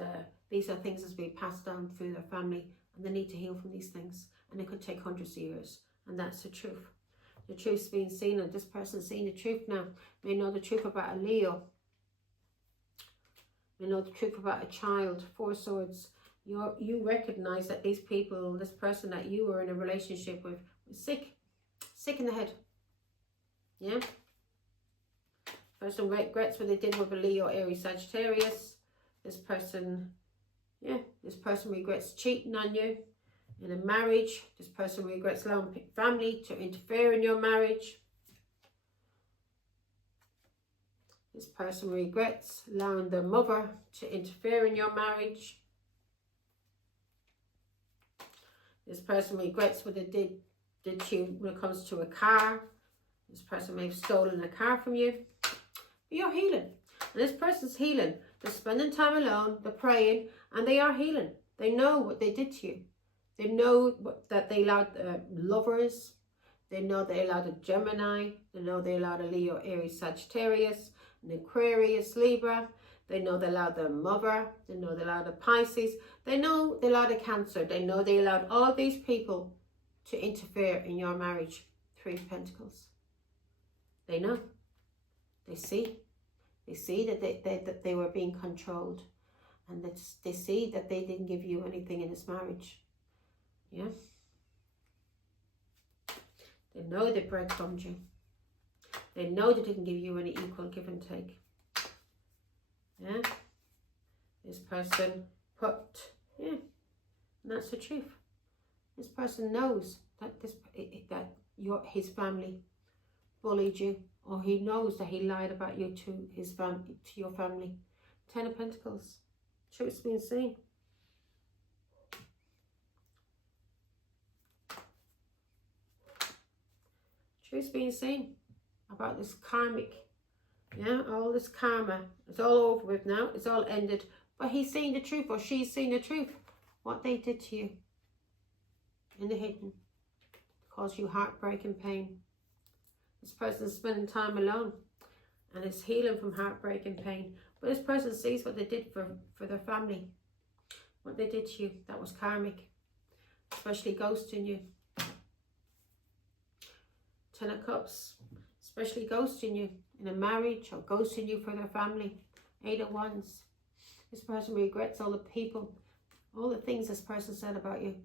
these are things that's been passed down through their family. and they need to heal from these things, and it could take hundreds of years, and that's the truth. The truth's being seen, and this person's seeing the truth now. May know the truth about a Leo. May know the truth about a child. Four Swords. You recognize that these people, this person that you were in a relationship with, was sick in the head. Yeah. Person regrets what they did with a Leo, Aries, Sagittarius. This person, yeah, this person regrets cheating on you. In a marriage, this person regrets allowing family to interfere in your marriage. This person regrets allowing their mother to interfere in your marriage. This person regrets what they did to you when it comes to a car. This person may have stolen a car from you. But you're healing. And this person's healing. They're spending time alone. They're praying. And they are healing. They know what they did to you. They know that they allowed lovers. They know they allowed a Gemini. They know they allowed a Leo, Aries, Sagittarius, an Aquarius, Libra. They know they allowed their mother. They know they allowed a Pisces. They know they allowed a Cancer. They know they allowed all these people to interfere in your marriage. Three of Pentacles. They know. They see. They see that they were being controlled. And they see that they didn't give you anything in this marriage. Yeah. They know they breadcrumbed you. They know they didn't give you any equal give and take. Yeah. This person yeah. And that's the truth. This person knows that his family bullied you, or he knows that he lied about you to your family. 10 of Pentacles. Truth's being seen. Truth's being seen about this karmic, yeah, all this karma. It's all over with now. It's all ended. But he's seen the truth, or she's seen the truth. What they did to you in the hidden caused you heartbreak and pain. This person's spending time alone and is healing from heartbreak and pain. But this person sees what they did for their family. What they did to you, that was karmic. Especially ghosting you. 10 of Cups, especially ghosting you in a marriage or ghosting you for their family. 8 of Wands. This person regrets all the people, all the things this person said about you,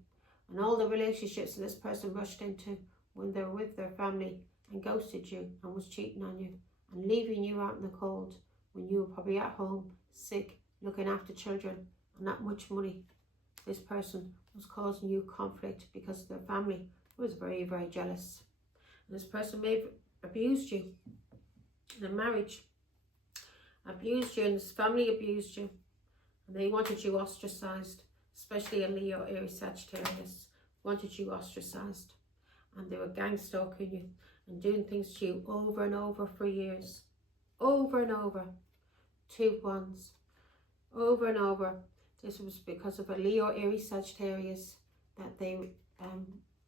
and all the relationships that this person rushed into when they were with their family and ghosted you and was cheating on you and leaving you out in the cold when you were probably at home, sick, looking after children and not much money. This person was causing you conflict because their family was very, very jealous. This person may have abused you in a marriage, abused you, and this family abused you, and they wanted you ostracized, especially a Leo, Aries, Sagittarius, wanted you ostracized, and they were gang stalking you and doing things to you over and over for years, over and over. 2 of Wands, over and over. This was because of a Leo, Aries, Sagittarius that they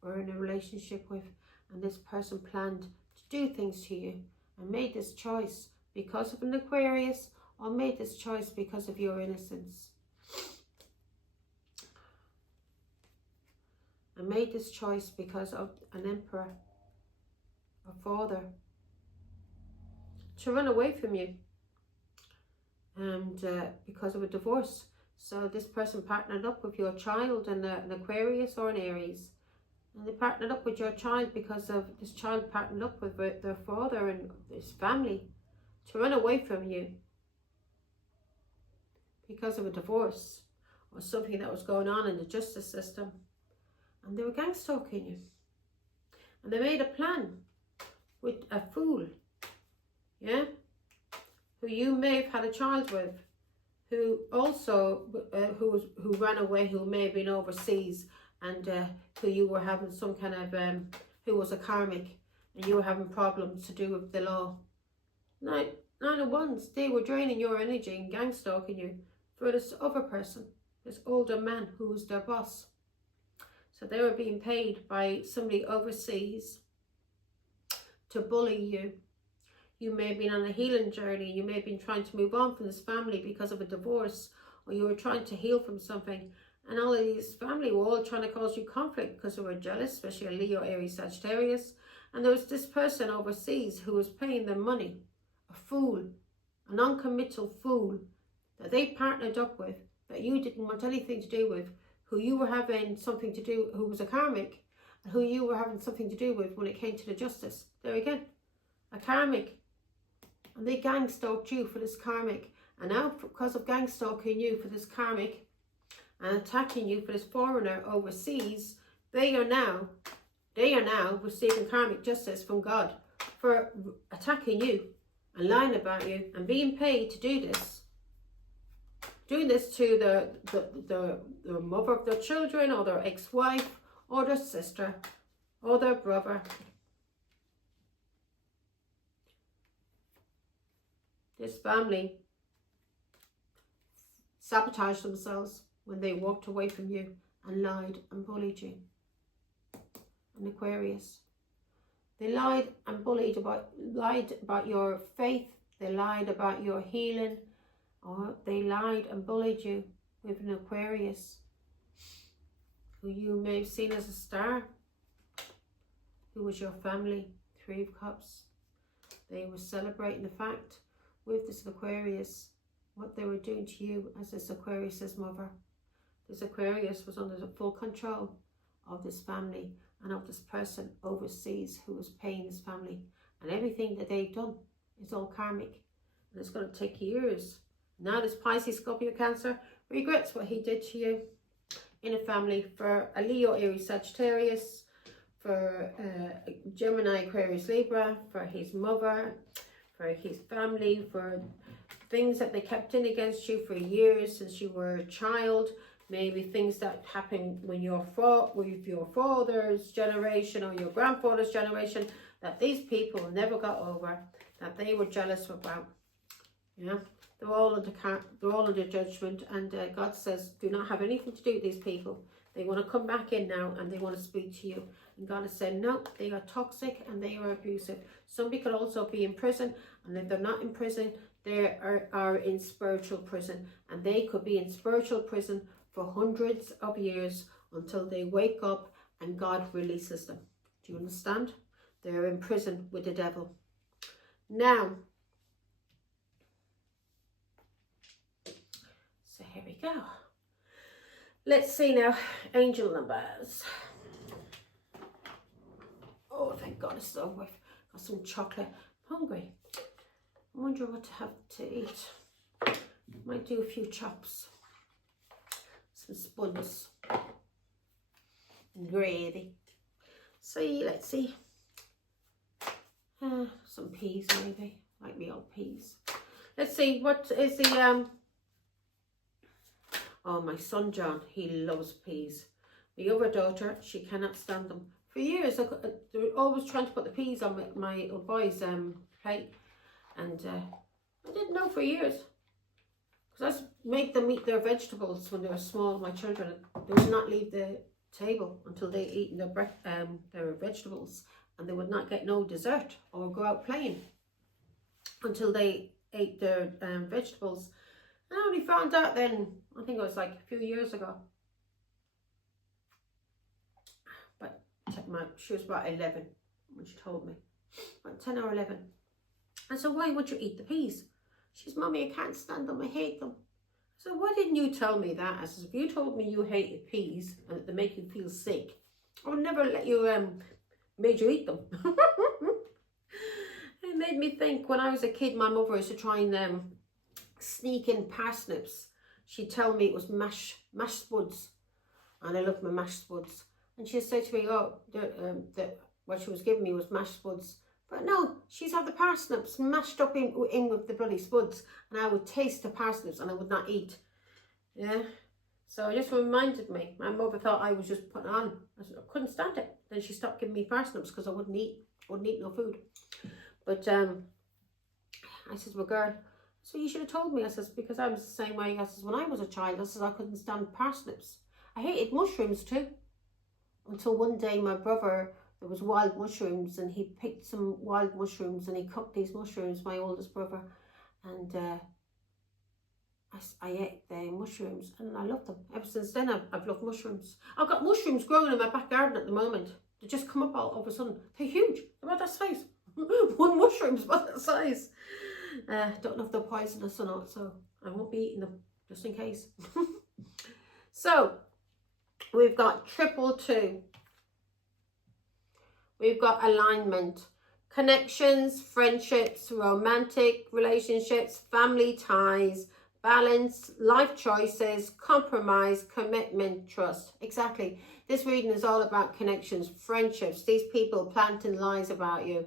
were in a relationship with. And this person planned to do things to you and made this choice because of an Aquarius, or made this choice because of your innocence. And made this choice because of an Emperor, a father, to run away from you. And because of a divorce. So this person partnered up with your child and an Aquarius or an Aries. And they partnered up with your child because of this child partnered up with their father and his family to run away from you because of a divorce or something that was going on in the justice system. And they were gang stalking you. And they made a plan with a fool, yeah, who you may have had a child with, who also, who ran away, who may have been overseas, and who you were having some kind of, who was a karmic, and you were having problems to do with the law. 9 of Wands, they were draining your energy and gang stalking you for this other person, this older man who was their boss. So they were being paid by somebody overseas to bully you. You may have been on a healing journey. You may have been trying to move on from this family because of a divorce, or you were trying to heal from something, And all of these family were all trying to cause you conflict because they were jealous, especially a Leo, Aries, Sagittarius. And there was this person overseas who was paying them money, a fool, a non-committal fool that they partnered up with, that you didn't want anything to do with, who you were having something to do, who was a karmic, and who you were having something to do with when it came to the justice. There again, a karmic. And they gang stalked you for this karmic. And now, because of gang stalking you for this karmic and attacking you for this foreigner overseas, they are now receiving karmic justice from God for attacking you and lying about you and being paid to do this. Doing this to the mother of their children, or their ex-wife, or their sister, or their brother. This family sabotaged themselves when they walked away from you and lied and bullied you. An Aquarius. They lied and lied about your faith. They lied about your healing. Or they lied and bullied you with an Aquarius, who you may have seen as a star, who was your family. 3 of Cups. They were celebrating the fact with this Aquarius, what they were doing to you as this Aquarius's mother. This Aquarius was under the full control of this family and of this person overseas who was paying this family. And everything that they've done is all karmic. And it's going to take years. Now this Pisces, Scorpio, Cancer regrets what he did to you in a family. For a Leo, Aries, Sagittarius, for Gemini, Aquarius, Libra, for his mother, for his family, for things that they kept in against you for years since you were a child. Maybe things that happened when with your father's generation or your grandfather's generation that these people never got over, that they were jealous about. Yeah. They're all under judgment, and God says, do not have anything to do with these people. They want to come back in now and they want to speak to you. And God has said, no, they are toxic and they are abusive. Somebody could also be in prison, and if they're not in prison, they are in spiritual prison. And they could be in spiritual prison for hundreds of years until they wake up and God releases them. Do you understand? They're in prison with the devil. Now, so here we go. Let's see now, angel numbers. Oh, thank God it's over. Got some chocolate. I'm hungry. I wonder what to have to eat. Might do a few chops. Some spuds. And gravy. See, let's see. Some peas maybe. Like me old peas. Let's see, what is the... Oh, my son John, he loves peas. My other daughter, she cannot stand them. For years, they were always trying to put the peas on my little boy's plate. And I didn't know for years. Because I make them eat their vegetables when they were small, my children. They would not leave the table until they eaten their vegetables. And they would not get no dessert or go out playing until they ate their vegetables. And I only found out then, I think it was like a few years ago. But she was about 11 when she told me. About 10 or 11. I said, why would you eat the peas? She says, Mommy, I can't stand them, I hate them. I said, why didn't you tell me that? I said, if you told me you hated peas and that they make you feel sick, I would never let you, made you eat them. It made me think, when I was a kid, my mother used to try and sneak in parsnips. She'd tell me it was mashed spuds, and I loved my mashed spuds. And she said to me, oh, that what she was giving me was mashed spuds. But no, she's had the parsnips mashed up in with the bloody spuds, and I would taste the parsnips and I would not eat. Yeah, so it just reminded me. My mother thought I was just putting on. I couldn't stand it. Then she stopped giving me parsnips because I wouldn't eat no food. But I said, well, girl, so you should have told me. I says, because I was the same way. I says, when I was a child, I says I couldn't stand parsnips. I hated mushrooms too. Until one day my brother, there was wild mushrooms, and he picked some wild mushrooms and he cooked these mushrooms, my oldest brother. And I ate the mushrooms and I love them. Ever since then, I've loved mushrooms. I've got mushrooms growing in my back garden at the moment. They just come up all of a sudden. They're huge. They're about that size. One mushroom's about that size. Don't know if they're poisonous or not, so I won't be eating them, just in case. So, we've got 222. We've got alignment. Connections, friendships, romantic relationships, family ties, balance, life choices, compromise, commitment, trust. Exactly. This reading is all about connections, friendships, these people planting lies about you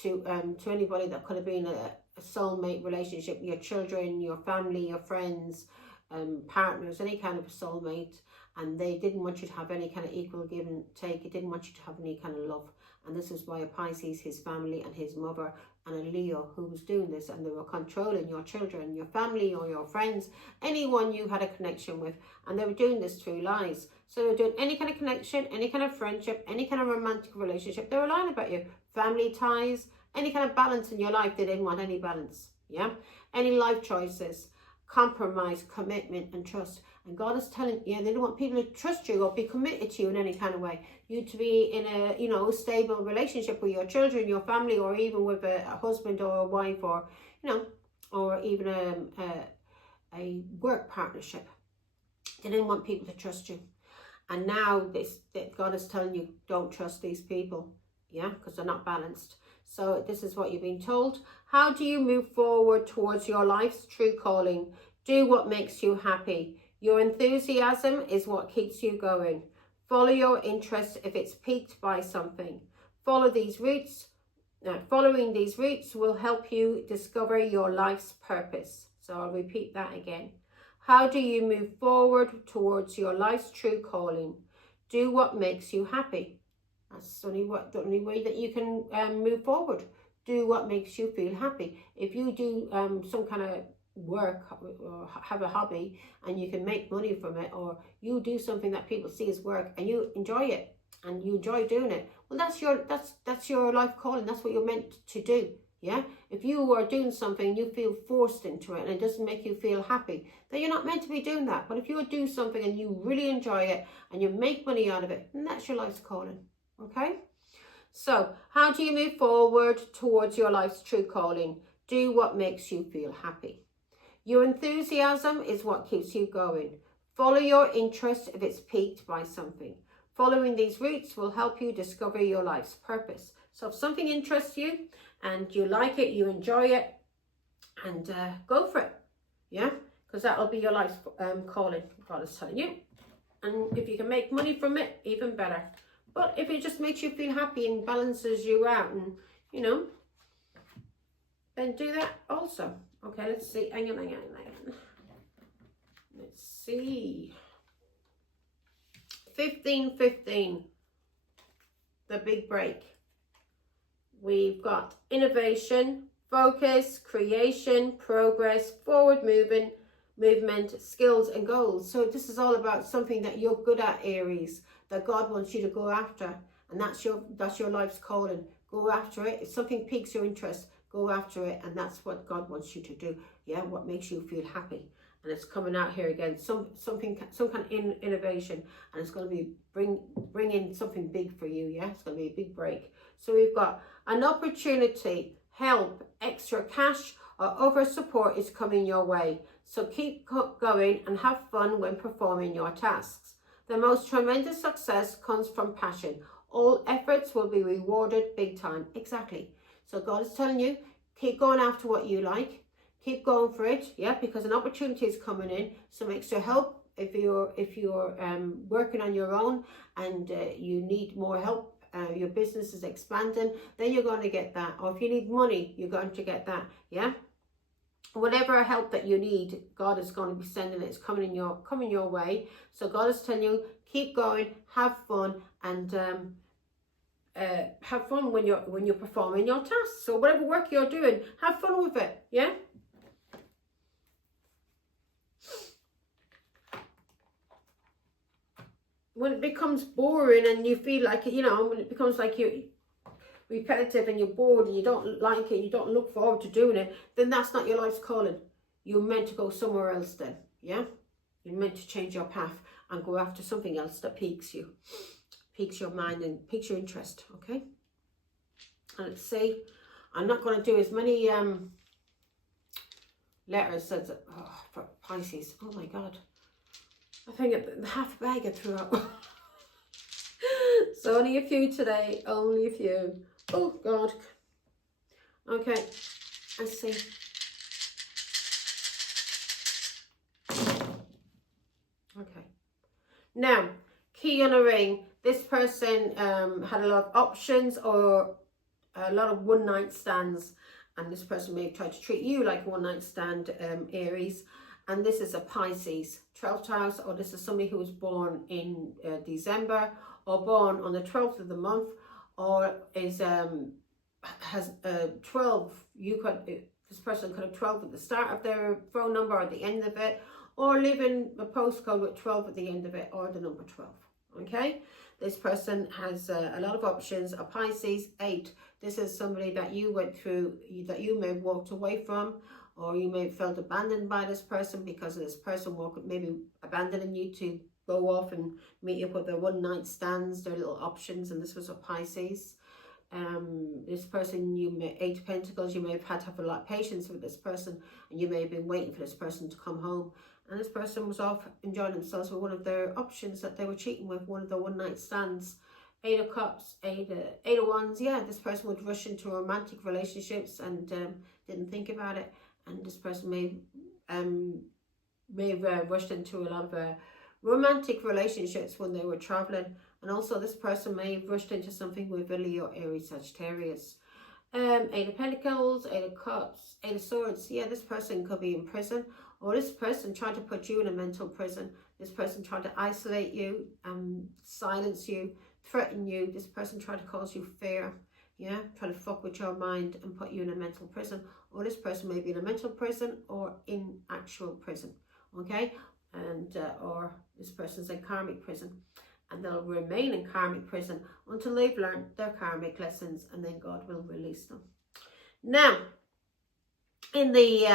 to anybody that could have been a soulmate relationship, your children, your family, your friends, partners, any kind of soulmate, and they didn't want you to have any kind of equal give and take. It didn't want you to have any kind of love. And this is why a Pisces, his family and his mother, and a Leo who was doing this, and they were controlling your children, your family or your friends, anyone you had a connection with, and they were doing this through lies. So they were doing any kind of connection, any kind of friendship, any kind of romantic relationship, they were lying about you. Family ties, any kind of balance in your life, they didn't want any balance. Yeah, any life choices, compromise, commitment and trust. And God is telling you, they don't want people to trust you or be committed to you in any kind of way. You to be in a, you know, stable relationship with your children, your family, or even with a husband or a wife, or, you know, or even a work partnership. They didn't want people to trust you. And now God is telling you, don't trust these people. Yeah, because they're not balanced. So this is what you've been told. How do you move forward towards your life's true calling? Do what makes you happy. Your enthusiasm is what keeps you going. Follow your interest if it's piqued by something. Following these routes will help you discover your life's purpose. So I'll repeat that again. How do you move forward towards your life's true calling? Do what makes you happy. That's the only way that you can move forward. Do what makes you feel happy. If you do some kind of work or have a hobby and you can make money from it, or you do something that people see as work and you enjoy it and you enjoy doing it, well, that's your life calling. That's what you're meant to do. Yeah, if you are doing something you feel forced into it and it doesn't make you feel happy, then you're not meant to be doing that. But if you do something and you really enjoy it and you make money out of it, then that's your life's calling. Okay, so how do you move forward towards your life's true calling? Do what makes you feel happy. Your enthusiasm is what keeps you going. Follow your interest if it's piqued by something. Following these routes will help you discover your life's purpose. So if something interests you and you like it, you enjoy it, and go for it. Yeah, because that'll be your life's calling, God is telling you. And if you can make money from it, even better. But if it just makes you feel happy and balances you out, and, you know, then do that also. Okay, let's see. Hang on. Let's see. 1515. The big break. We've got innovation, focus, creation, progress, forward movement, skills and goals. So this is all about something that you're good at, Aries, that God wants you to go after, and that's your life's calling. Go after it. If something piques your interest, go after it, and that's what God wants you to do. Yeah, what makes you feel happy. And it's coming out here again, some kind of innovation, and it's going to be bring in something big for you. Yeah, it's going to be a big break. So we've got an opportunity, help, extra cash, or other support is coming your way. So keep going and have fun when performing your tasks. The most tremendous success comes from passion. All efforts will be rewarded big time. Exactly. So God is telling you, keep going after what you like. Keep going for it, yeah, because an opportunity is coming in. Some extra help if you're working on your own and you need more help. Your business is expanding, then you're going to get that. Or if you need money, you're going to get that. Yeah, whatever help that you need, God is going to be sending it. It's coming your way. So God is telling you, keep going, have fun, and have fun when you're performing your tasks. So whatever work you're doing, have fun with it. Yeah. When it becomes boring and you feel like, you know, when it becomes like you're repetitive and you're bored and you don't like it, you don't look forward to doing it, then that's not your life's calling. you're meant to go somewhere else then, yeah? You're meant to change your path and go after something else that piques you, piques your mind and piques your interest, okay? And let's see, I'm not going to do as many letters as for Pisces. Oh my God. I think half a bag I threw out. So only a few today, only a few. Oh God. Okay, let's see. Okay. Now, key on a ring. This person had a lot of options or a lot of one-night stands, and this person may have tried to treat you like a one-night stand, Aries. And this is a Pisces, 12th house, or this is somebody who was born in December, or born on the 12th of the month, or is has 12. This person could have 12 at the start of their phone number or at the end of it, or live in a postcode with 12 at the end of it, or the number 12. Okay, this person has a lot of options. A Pisces, 8. This is somebody that you went through, that you may have walked away from, or you may have felt abandoned by this person because of this person maybe abandoning you to go off and meet up with their one-night stands, their little options, and this was a Pisces. This person, 8 of Pentacles, you may have had to have a lot of patience with this person, and you may have been waiting for this person to come home, and this person was off enjoying themselves with one of their options that they were cheating with, one of their one-night stands. 8 of Cups, 8 of Wands. Yeah, this person would rush into romantic relationships and didn't think about it, and this person may have rushed into a lot of romantic relationships when they were traveling. And also this person may have rushed into something with a Leo, Aries, Sagittarius. 8 of Pentacles, 8 of Cups, 8 of Swords. Yeah, this person could be in prison, or this person trying to put you in a mental prison. This person trying to isolate you, silence you, threaten you. This person trying to cause you fear. Yeah, trying to fuck with your mind and put you in a mental prison. Or this person may be in a mental prison or in actual prison. Okay, and or this person's in karmic prison, and they'll remain in karmic prison until they've learned their karmic lessons, and then God will release them. Now, in the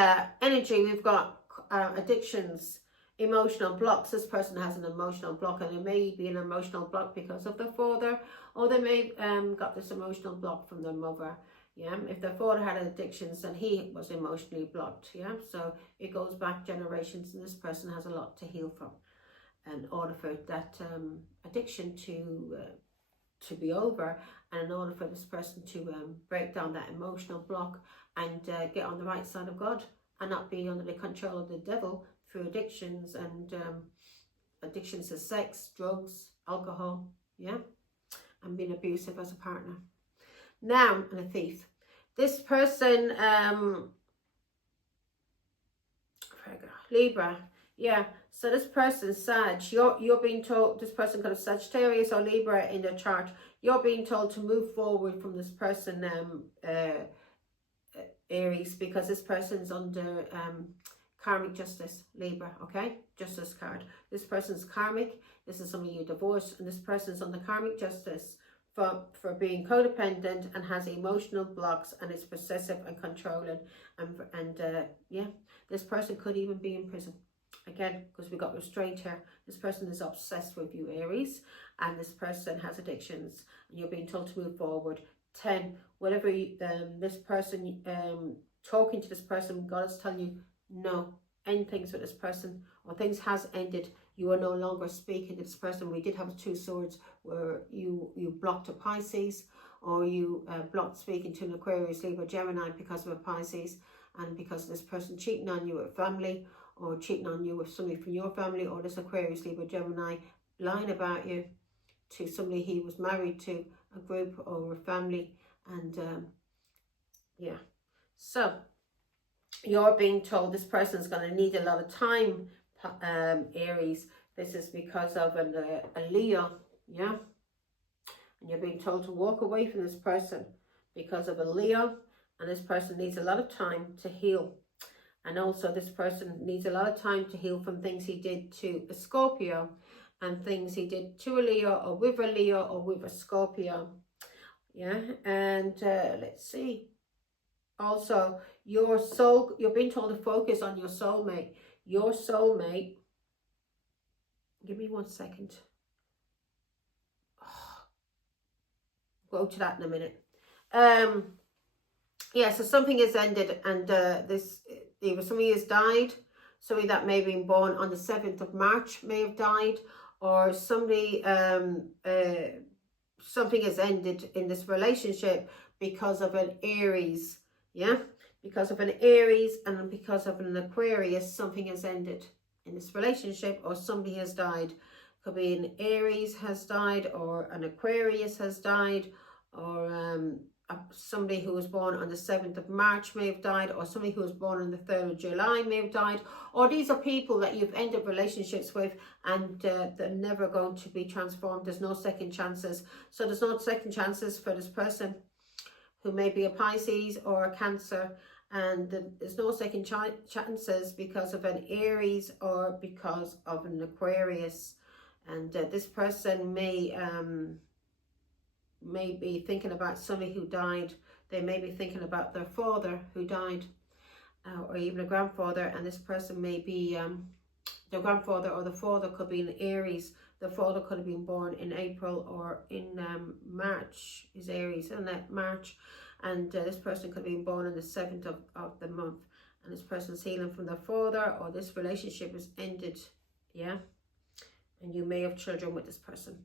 energy, we've got addictions, emotional blocks. This person has an emotional block, and it may be an emotional block because of their father, or they may got this emotional block from their mother. Yeah, if their father had addictions, then he was emotionally blocked. Yeah, so it goes back generations, and this person has a lot to heal from in order for that addiction to be over, and in order for this person to break down that emotional block and get on the right side of God and not be under the control of the devil through addictions and addictions to sex, drugs, alcohol, yeah, and being abusive as a partner. Now, and a thief. This person, Libra, yeah. So this person, Sag, you're being told, this person could have Sagittarius or Libra in their chart. You're being told to move forward from this person, Aries, because this person's under karmic justice, Libra, okay? Justice card. This person's karmic. This is somebody you divorced, and this person's under karmic justice for being codependent and has emotional blocks and is possessive and controlling, and yeah, this person could even be in prison. Again, because we got restraint here. This person is obsessed with you, Aries, and this person has addictions, and you're being told to move forward. 10, whatever this person, talking to this person, God is telling you, no, end things with this person, or things has ended. You are no longer speaking to this person. We did have 2 swords where you blocked a Pisces, or you blocked speaking to an Aquarius, Libra, Gemini because of a Pisces, and because of this person cheating on you with family, or cheating on you with somebody from your family, or this Aquarius, Libra, Gemini lying about you to somebody he was married to, a group or a family, and yeah. So you're being told this person's going to need a lot of time, Aries. This is because of a Leo, yeah? And you're being told to walk away from this person because of a Leo, and this person needs a lot of time to heal. And also this person needs a lot of time to heal from things he did to a Scorpio, and things he did to a Leo, or with a Leo, or with a Scorpio. Yeah, and let's see. Also, you're being told to focus on your soulmate. Your soulmate, give me 1 second. Go to that in a minute. Yeah, so something has ended, and either somebody has died, somebody that may have been born on the 7th of March may have died, or somebody, something has ended in this relationship because of an Aries, yeah? Because of an Aries and because of an Aquarius, something has ended in this relationship, or somebody has died. Could be an Aries has died, or an Aquarius has died, or somebody who was born on the 7th of March may have died, or somebody who was born on the 3rd of July may have died, or these are people that you've ended relationships with, and they're never going to be transformed. There's no second chances. So there's no second chances for this person who may be a Pisces or a Cancer, and there's no second chances because of an Aries or because of an Aquarius. And this person may be thinking about somebody who died. They may be thinking about their father who died, or even a grandfather, and this person may be their grandfather, or the father could be an Aries. The father could have been born in April or in March, is Aries, isn't it? March. And this person could have been born on the 7th of the month, and this person's healing from their father, or this relationship has ended, yeah? And you may have children with this person.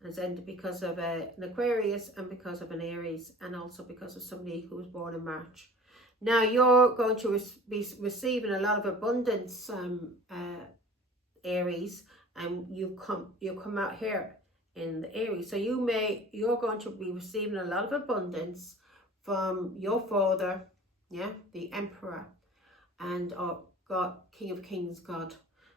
And it's ended because of an Aquarius, and because of an Aries, and also because of somebody who was born in March. Now you're going to be receiving a lot of abundance, Aries, and you come out here in the Aries. So you're going to be receiving a lot of abundance from your father, yeah, the Emperor, and God, King of Kings, God.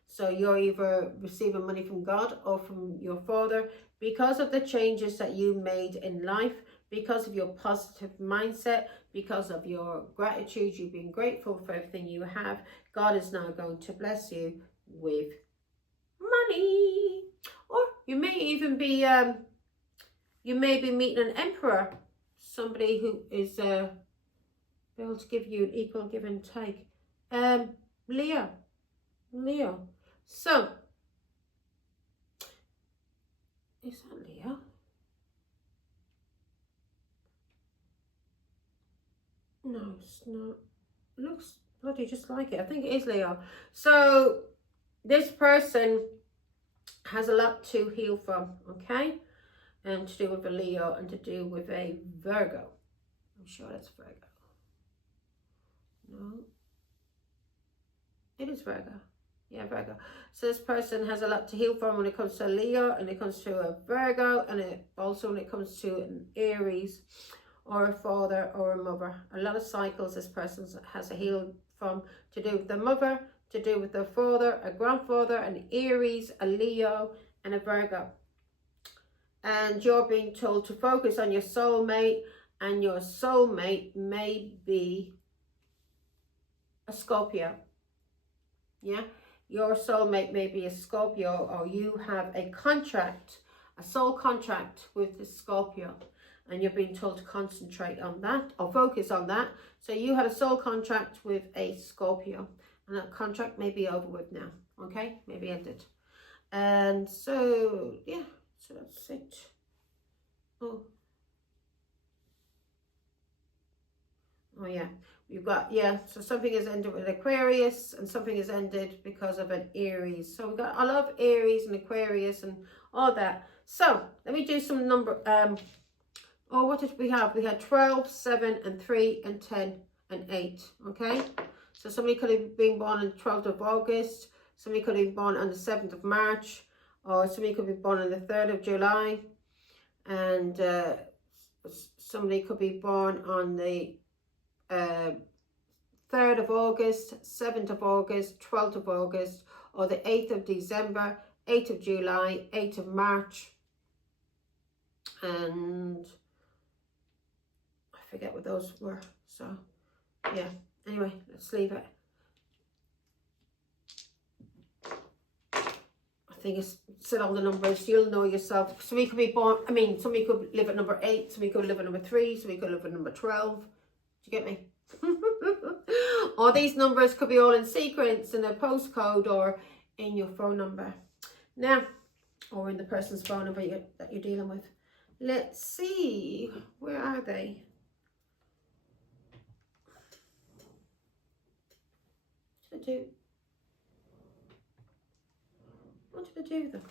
So you're either receiving money from God or from your father because of the changes that you made in life, because of your positive mindset, because of your gratitude. You've been grateful for everything you have. God is now going to bless you with money. Or you may even be meeting an emperor, somebody who is able to give you an equal give and take. Leo. So is that Leo? No, it's not. It looks bloody just like it. I think it is Leo. So this person has a lot to heal from, okay? And to do with a Leo and to do with a Virgo. I'm sure that's Virgo. No. It is Virgo. Yeah, Virgo. So this person has a lot to heal from when it comes to Leo, and it comes to a Virgo, and also when it comes to an Aries, or a father or a mother. A lot of cycles this person has a heal from, to do with their mother, to do with their father, a grandfather, an Aries, a Leo, and a Virgo. And you're being told to focus on your soulmate, and your soulmate may be a Scorpio. Yeah, your soulmate may be a Scorpio, or you have a contract, a soul contract with the Scorpio, and you're being told to concentrate on that or focus on that. So you had a soul contract with a Scorpio, and that contract may be over with now, okay? Maybe ended. And so, yeah, so that's it. Oh yeah, you've got, yeah, so something has ended with Aquarius, and something has ended because of an Aries. So we've got a lot of Aries and Aquarius and all that. So let me do some number, what did we have? We had 12, 7, and 3, and 10, and 8, okay? So somebody could have been born on the 12th of August, somebody could have been born on the 7th of March, or somebody could be born on the 3rd of July, and somebody could be born on the 3rd of August, 7th of August, 12th of August, or the 8th of December, 8th of July, 8th of March, and I forget what those were. So yeah, anyway, let's leave it. I think it's said all the numbers. You'll know yourself. Somebody could be born, somebody could live at number 8, somebody could live at number 3, somebody could live at number 12. Do you get me? Or these numbers could be all in sequence in a postcode or in your phone number. Now, or in the person's phone number that you're dealing with. Let's see, where are they? What did I do? What did I do with them?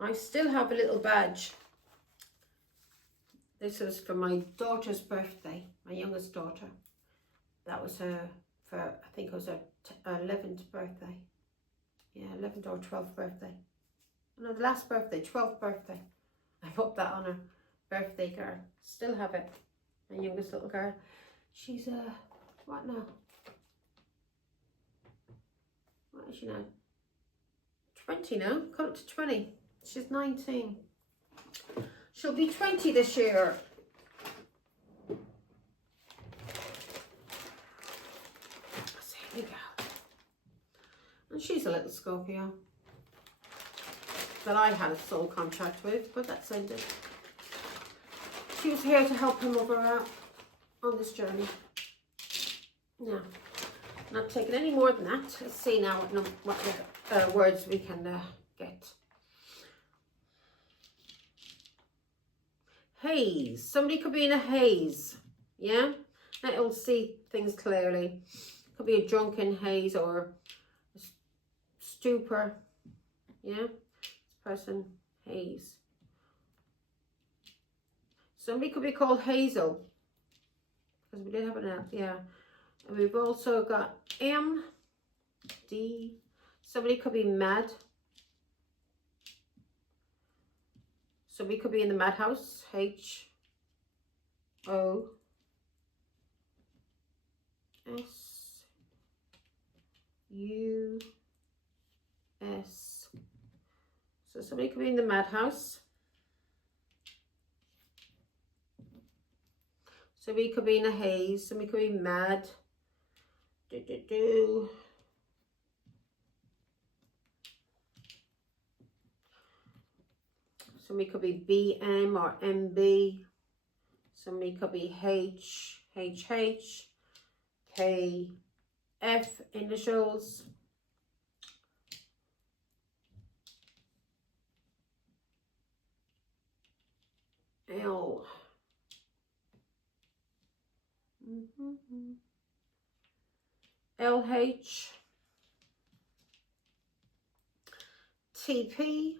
I still have a little badge. This was for my daughter's birthday, my youngest daughter. That was her, I think it was her 11th birthday. Yeah, 11th or 12th birthday. No, the last birthday, 12th birthday. I put that on her birthday card. Still have it. My youngest little girl. She's, what now? What is she now? 20 now, come up to 20. She's 19. She'll be 20 this year. So here we go. And she's a little Scorpio that I had a soul contract with, but that's ended. She was here to help him over out on this journey. Now, not taking any more than that. Let's see now what words we can get. Haze. Somebody could be in a haze. Yeah? Now it'll see things clearly. Could be a drunken haze or a stupor. Yeah? This person, haze. Somebody could be called Hazel. Because we did have an L. Yeah. And we've also got M, D. Somebody could be mad. Somebody could be in the madhouse. H, O, S, U, S. So somebody could be in the madhouse. Somebody could be in a haze. Somebody could be mad. Somebody could be BM or MB. Somebody could be H, HH, K, F initials. L. LH. TP.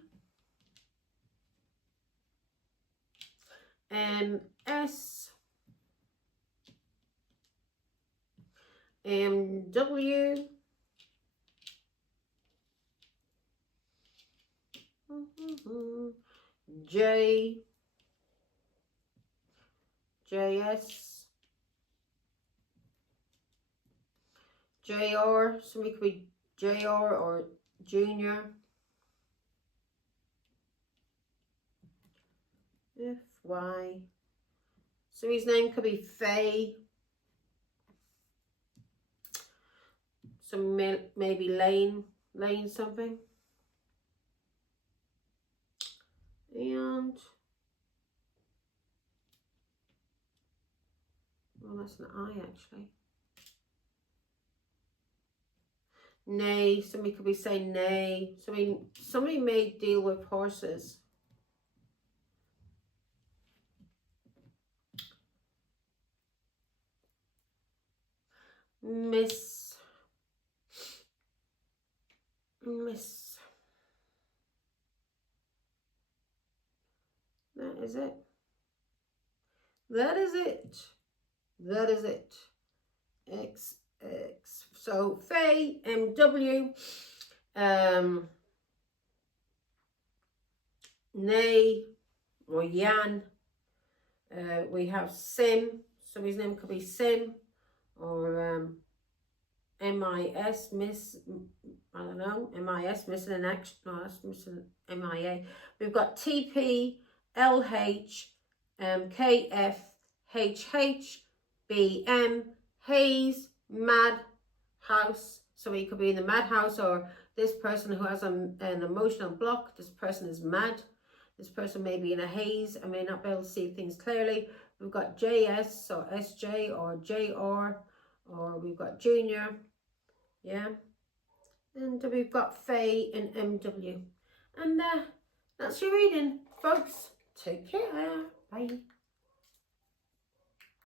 MS, MW, J, JS, JR, somebody could be JR or Junior, FY, so his name could be Faye, so maybe Lane something, and, well, that's an I actually. Nay, somebody could be saying nay. Somebody may deal with horses. Miss. That is it. That is it. That is it. X. So Faye, MW, Nay or Yan. We have Sim. Somebody's name could be Sim or MIS, Miss, I don't know, MIS, missing an X. No, that's missing MIA. We've got TP, LH, KF, HH, BM, Haze, Mad, House, So you could be in the madhouse, or this person who has an emotional block, this person is mad. This person may be in a haze and may not be able to see things clearly. We've got JS or SJ or JR, or we've got Junior, yeah. And we've got Faye and MW. And that's your reading, folks. Take care. Bye.